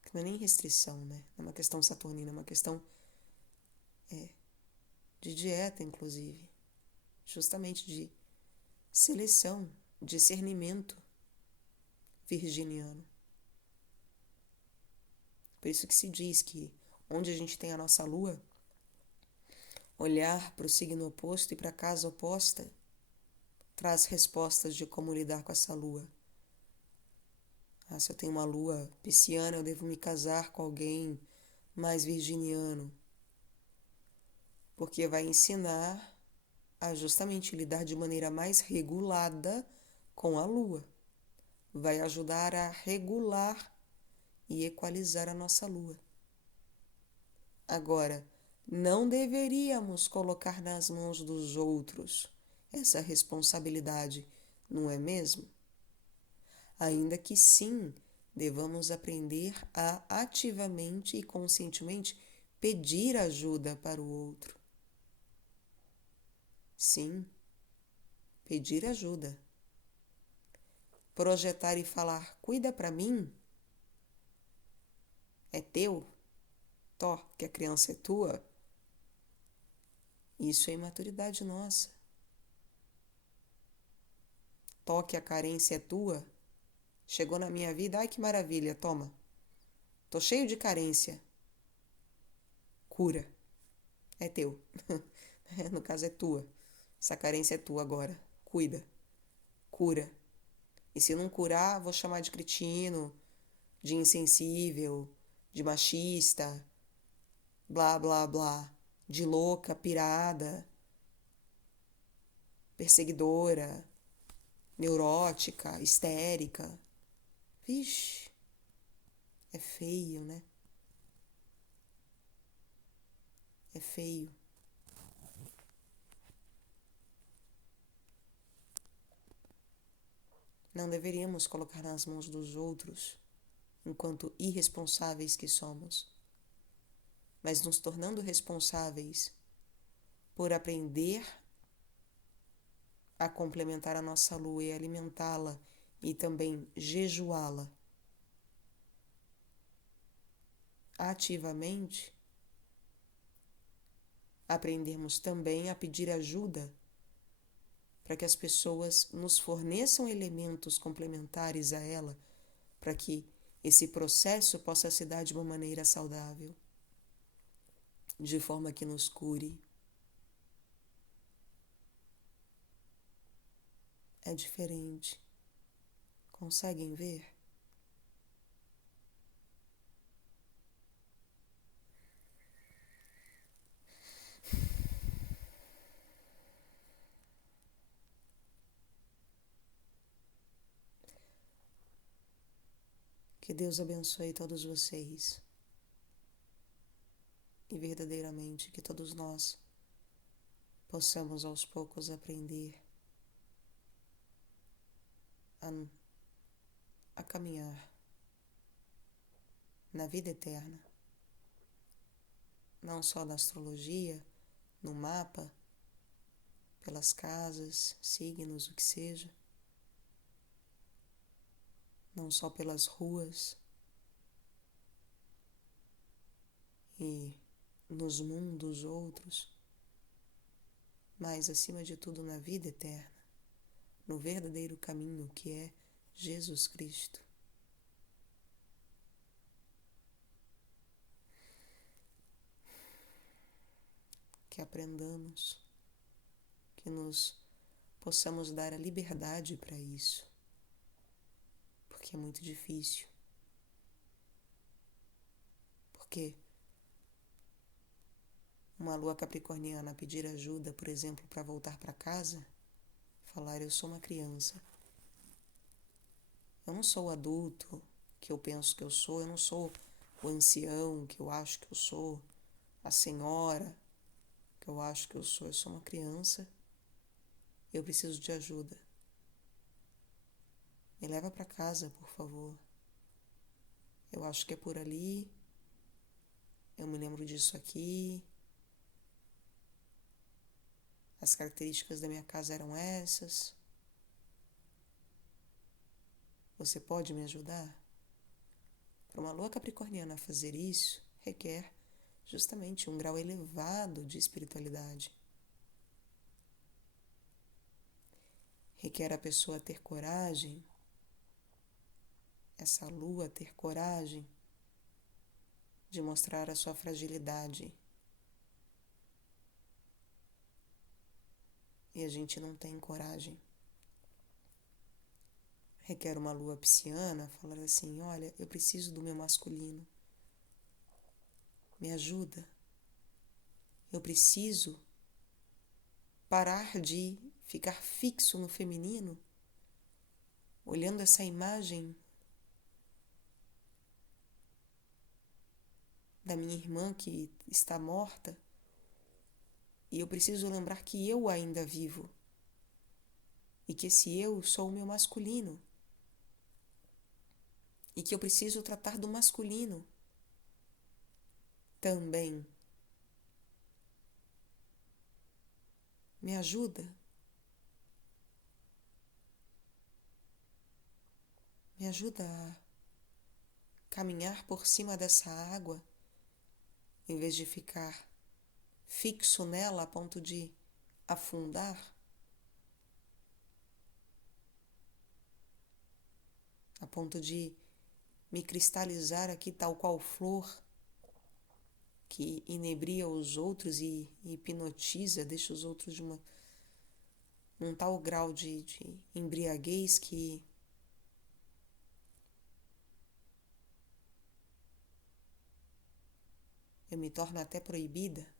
Que não é nem restrição, né? É uma questão saturnina, é uma questão de dieta, inclusive, justamente de seleção, discernimento virginiano. Por isso que se diz que onde a gente tem a nossa lua, olhar para o signo oposto e para a casa oposta traz respostas de como lidar com essa lua. Se eu tenho uma lua pisciana, eu devo me casar com alguém mais virginiano, porque vai ensinar a justamente lidar de maneira mais regulada com a lua. Vai ajudar a regular e equalizar a nossa lua. Agora, não deveríamos colocar nas mãos dos outros essa responsabilidade, não é mesmo? Ainda que sim, devamos aprender a ativamente e conscientemente pedir ajuda para o outro. Sim, pedir ajuda. Projetar e falar, cuida para mim, é teu, que a criança é tua. Isso é imaturidade nossa. Que a carência é tua, chegou na minha vida, ai que maravilha, toma. Tô cheio de carência. Cura. É teu. No caso é tua. Essa carência é tua agora. Cuida. Cura. E se não curar, vou chamar de cretino, de insensível, de machista, blá blá blá, de louca, pirada, perseguidora, neurótica, histérica. Vixe, é feio, né? É feio. Não deveríamos colocar nas mãos dos outros, enquanto irresponsáveis que somos, mas nos tornando responsáveis por aprender a complementar a nossa lua e alimentá-la e também jejuá-la ativamente, aprendermos também a pedir ajuda para que as pessoas nos forneçam elementos complementares a ela, para que esse processo possa se dar de uma maneira saudável, de forma que nos cure. É diferente. Conseguem ver? Que Deus abençoe todos vocês. E verdadeiramente que todos nós possamos aos poucos aprender a caminhar na vida eterna, não só na astrologia, no mapa, pelas casas, signos, o que seja, não só pelas ruas e nos mundos outros, mas acima de tudo na vida eterna, no verdadeiro caminho que é Jesus Cristo. Que aprendamos, que nos possamos dar a liberdade para isso, porque é muito difícil. Porque uma lua capricorniana pedir ajuda, por exemplo, para voltar para casa, falar eu sou uma criança. Eu não sou o adulto que eu penso que eu sou, eu não sou o ancião que eu acho que eu sou, a senhora que eu acho que eu sou uma criança. Eu preciso de ajuda. Me leva para casa, por favor. Eu acho que é por ali. Eu me lembro disso aqui. As características da minha casa eram essas. Você pode me ajudar? Para uma lua capricorniana fazer isso, requer justamente um grau elevado de espiritualidade. Requer a pessoa ter coragem, essa lua ter coragem de mostrar a sua fragilidade. E a gente não tem coragem. Requer uma lua pisciana falar assim: olha, eu preciso do meu masculino. Me ajuda. Eu preciso parar de ficar fixo no feminino, olhando essa imagem da minha irmã que está morta, e eu preciso lembrar que eu ainda vivo, e que esse eu sou o meu masculino, e que eu preciso tratar do masculino também. Me ajuda? Me ajuda a caminhar por cima dessa água, em vez de ficar fixo nela a ponto de afundar? A ponto de me cristalizar aqui tal qual flor que inebria os outros e hipnotiza, deixa os outros num tal grau de embriaguez que eu me torno até proibida.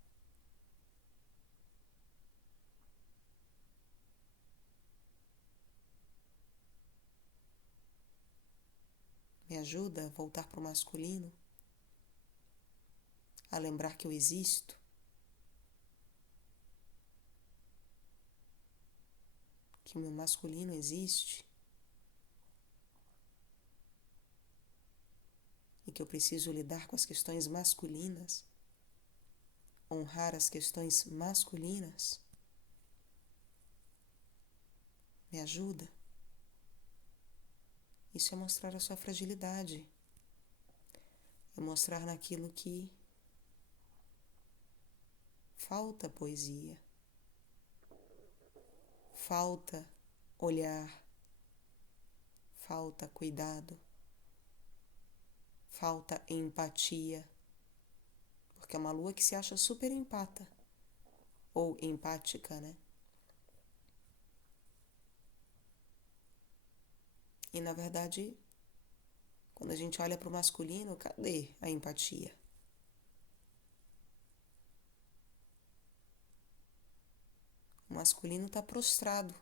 Me ajuda a voltar para o masculino, a lembrar que eu existo, que o meu masculino existe e que eu preciso lidar com as questões masculinas, honrar as questões masculinas. Me ajuda. Isso é mostrar a sua fragilidade, é mostrar naquilo que falta poesia, falta olhar, falta cuidado, falta empatia, porque é uma lua que se acha super empata, ou empática, né? E na verdade, quando a gente olha para o masculino, cadê a empatia? O masculino está prostrado,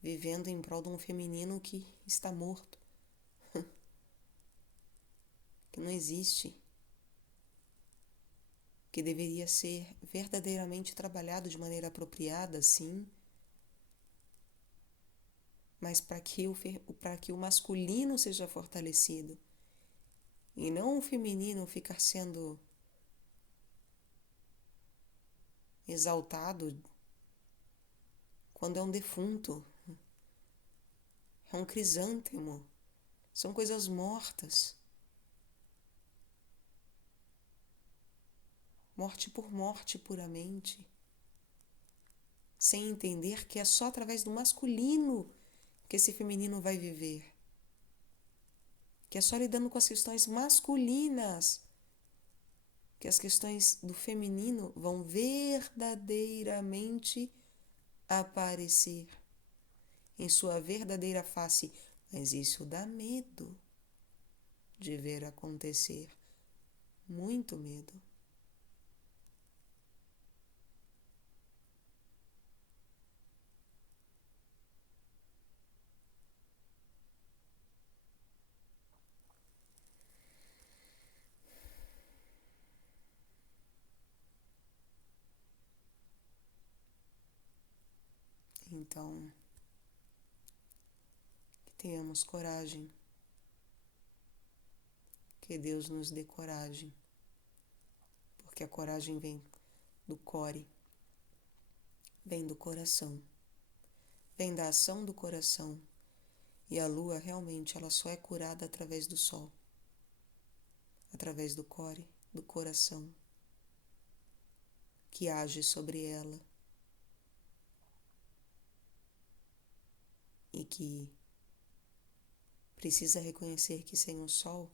vivendo em prol de um feminino que está morto, que não existe, que deveria ser verdadeiramente trabalhado de maneira apropriada, sim, mas para que o masculino seja fortalecido e não o feminino ficar sendo exaltado quando é um defunto, é um crisântemo, são coisas mortas. Morte por morte puramente, sem entender que é só através do masculino que esse feminino vai viver, que é só lidando com as questões masculinas que as questões do feminino vão verdadeiramente aparecer em sua verdadeira face. Mas isso dá medo de ver acontecer, muito medo. Então, que tenhamos coragem, que Deus nos dê coragem, porque a coragem vem do core, vem do coração, vem da ação do coração, e a lua realmente ela só é curada através do sol. através do core, do coração, que age sobre ela e que precisa reconhecer que sem o sol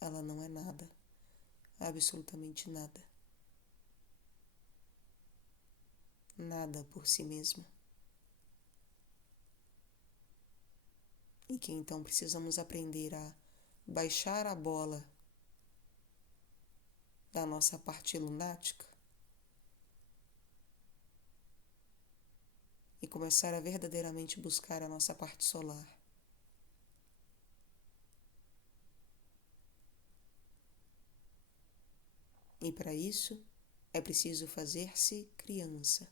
ela não é nada, absolutamente nada. Nada por si mesma. E que então precisamos aprender a baixar a bola da nossa parte lunática e começar a verdadeiramente buscar a nossa parte solar. E para isso é preciso fazer-se criança.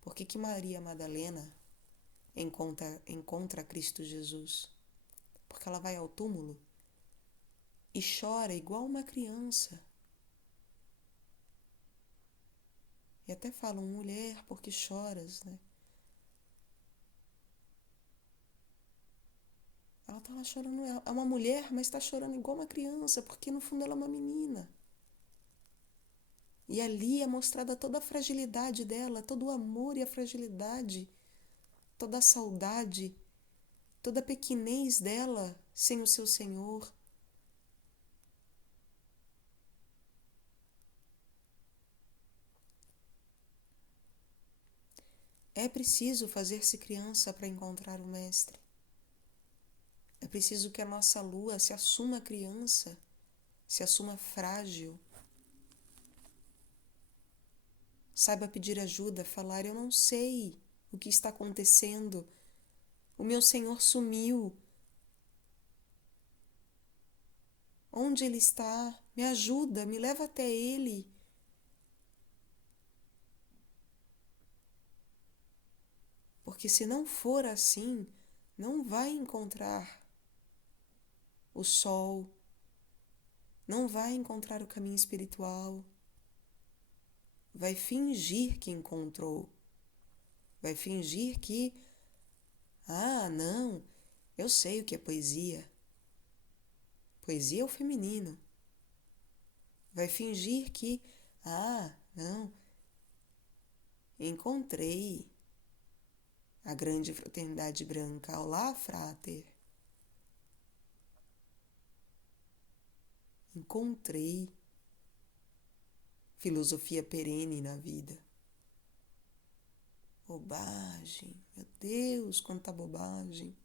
Por que Maria Madalena encontra Cristo Jesus? Porque ela vai ao túmulo e chora igual uma criança. E até falam, mulher, por que choras, né? Ela tá lá chorando, é uma mulher, mas está chorando igual uma criança, porque no fundo ela é uma menina. E ali é mostrada toda a fragilidade dela, todo o amor e a fragilidade, toda a saudade, toda a pequenez dela sem o seu Senhor. É preciso fazer-se criança para encontrar o Mestre. É preciso que a nossa lua se assuma criança, se assuma frágil. Saiba pedir ajuda, falar, eu não sei o que está acontecendo. O meu Senhor sumiu. Onde Ele está? Me ajuda, me leva até Ele. Porque se não for assim, não vai encontrar o sol, não vai encontrar o caminho espiritual. Vai fingir que encontrou. Vai fingir que, não, eu sei o que é poesia. Poesia é o feminino. Vai fingir que, não, encontrei a grande fraternidade branca. Olá, frater. Encontrei filosofia perene na vida. Bobagem, meu Deus, quanta bobagem.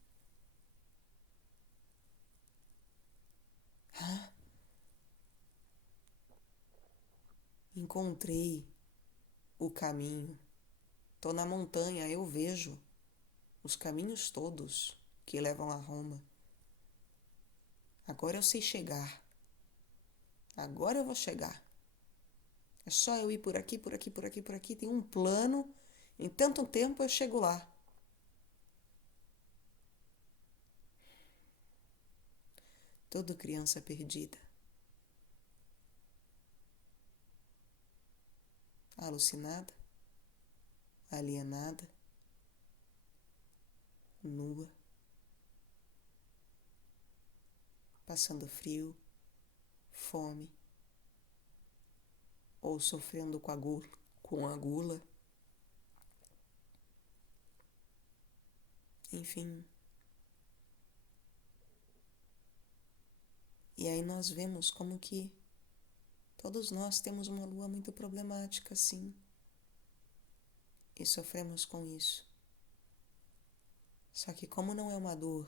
Encontrei o caminho. Tô na montanha, eu vejo os caminhos todos que levam a Roma. Agora eu sei chegar. Agora eu vou chegar. É só eu ir por aqui, por aqui, por aqui, por aqui. Tem um plano. Em tanto tempo eu chego lá. Toda criança perdida. Alucinada. Alienada. Nua. Passando frio. Fome. Ou sofrendo com a gula. Enfim. E aí nós vemos como que todos nós temos uma lua muito problemática, sim. E sofremos com isso. Só que como não é uma dor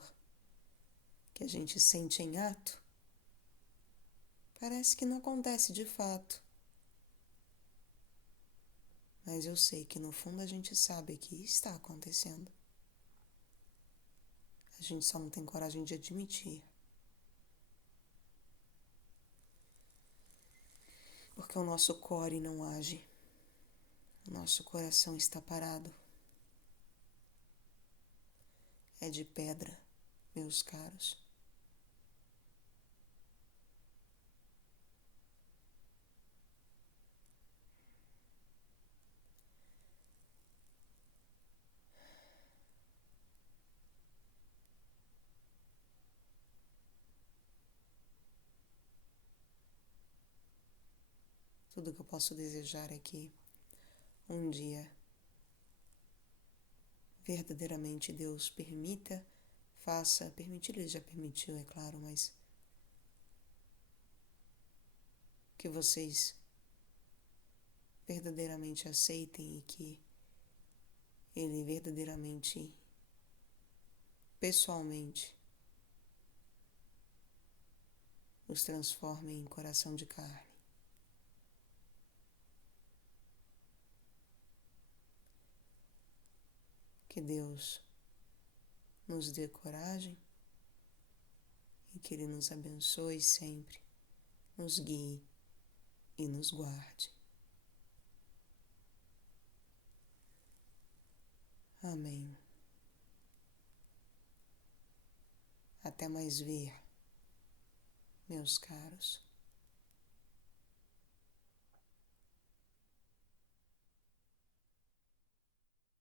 que a gente sente em ato, parece que não acontece de fato. Mas eu sei que no fundo a gente sabe que está acontecendo. A gente só não tem coragem de admitir. Porque o nosso core não age. O nosso coração está parado. É de pedra, meus caros. Tudo que eu posso desejar é que um dia verdadeiramente Deus permitir, Ele já permitiu, é claro, mas que vocês verdadeiramente aceitem e que Ele verdadeiramente, pessoalmente, os transforme em coração de carne. Que Deus nos dê coragem e que Ele nos abençoe sempre, nos guie e nos guarde. Amém. Até mais ver, meus caros.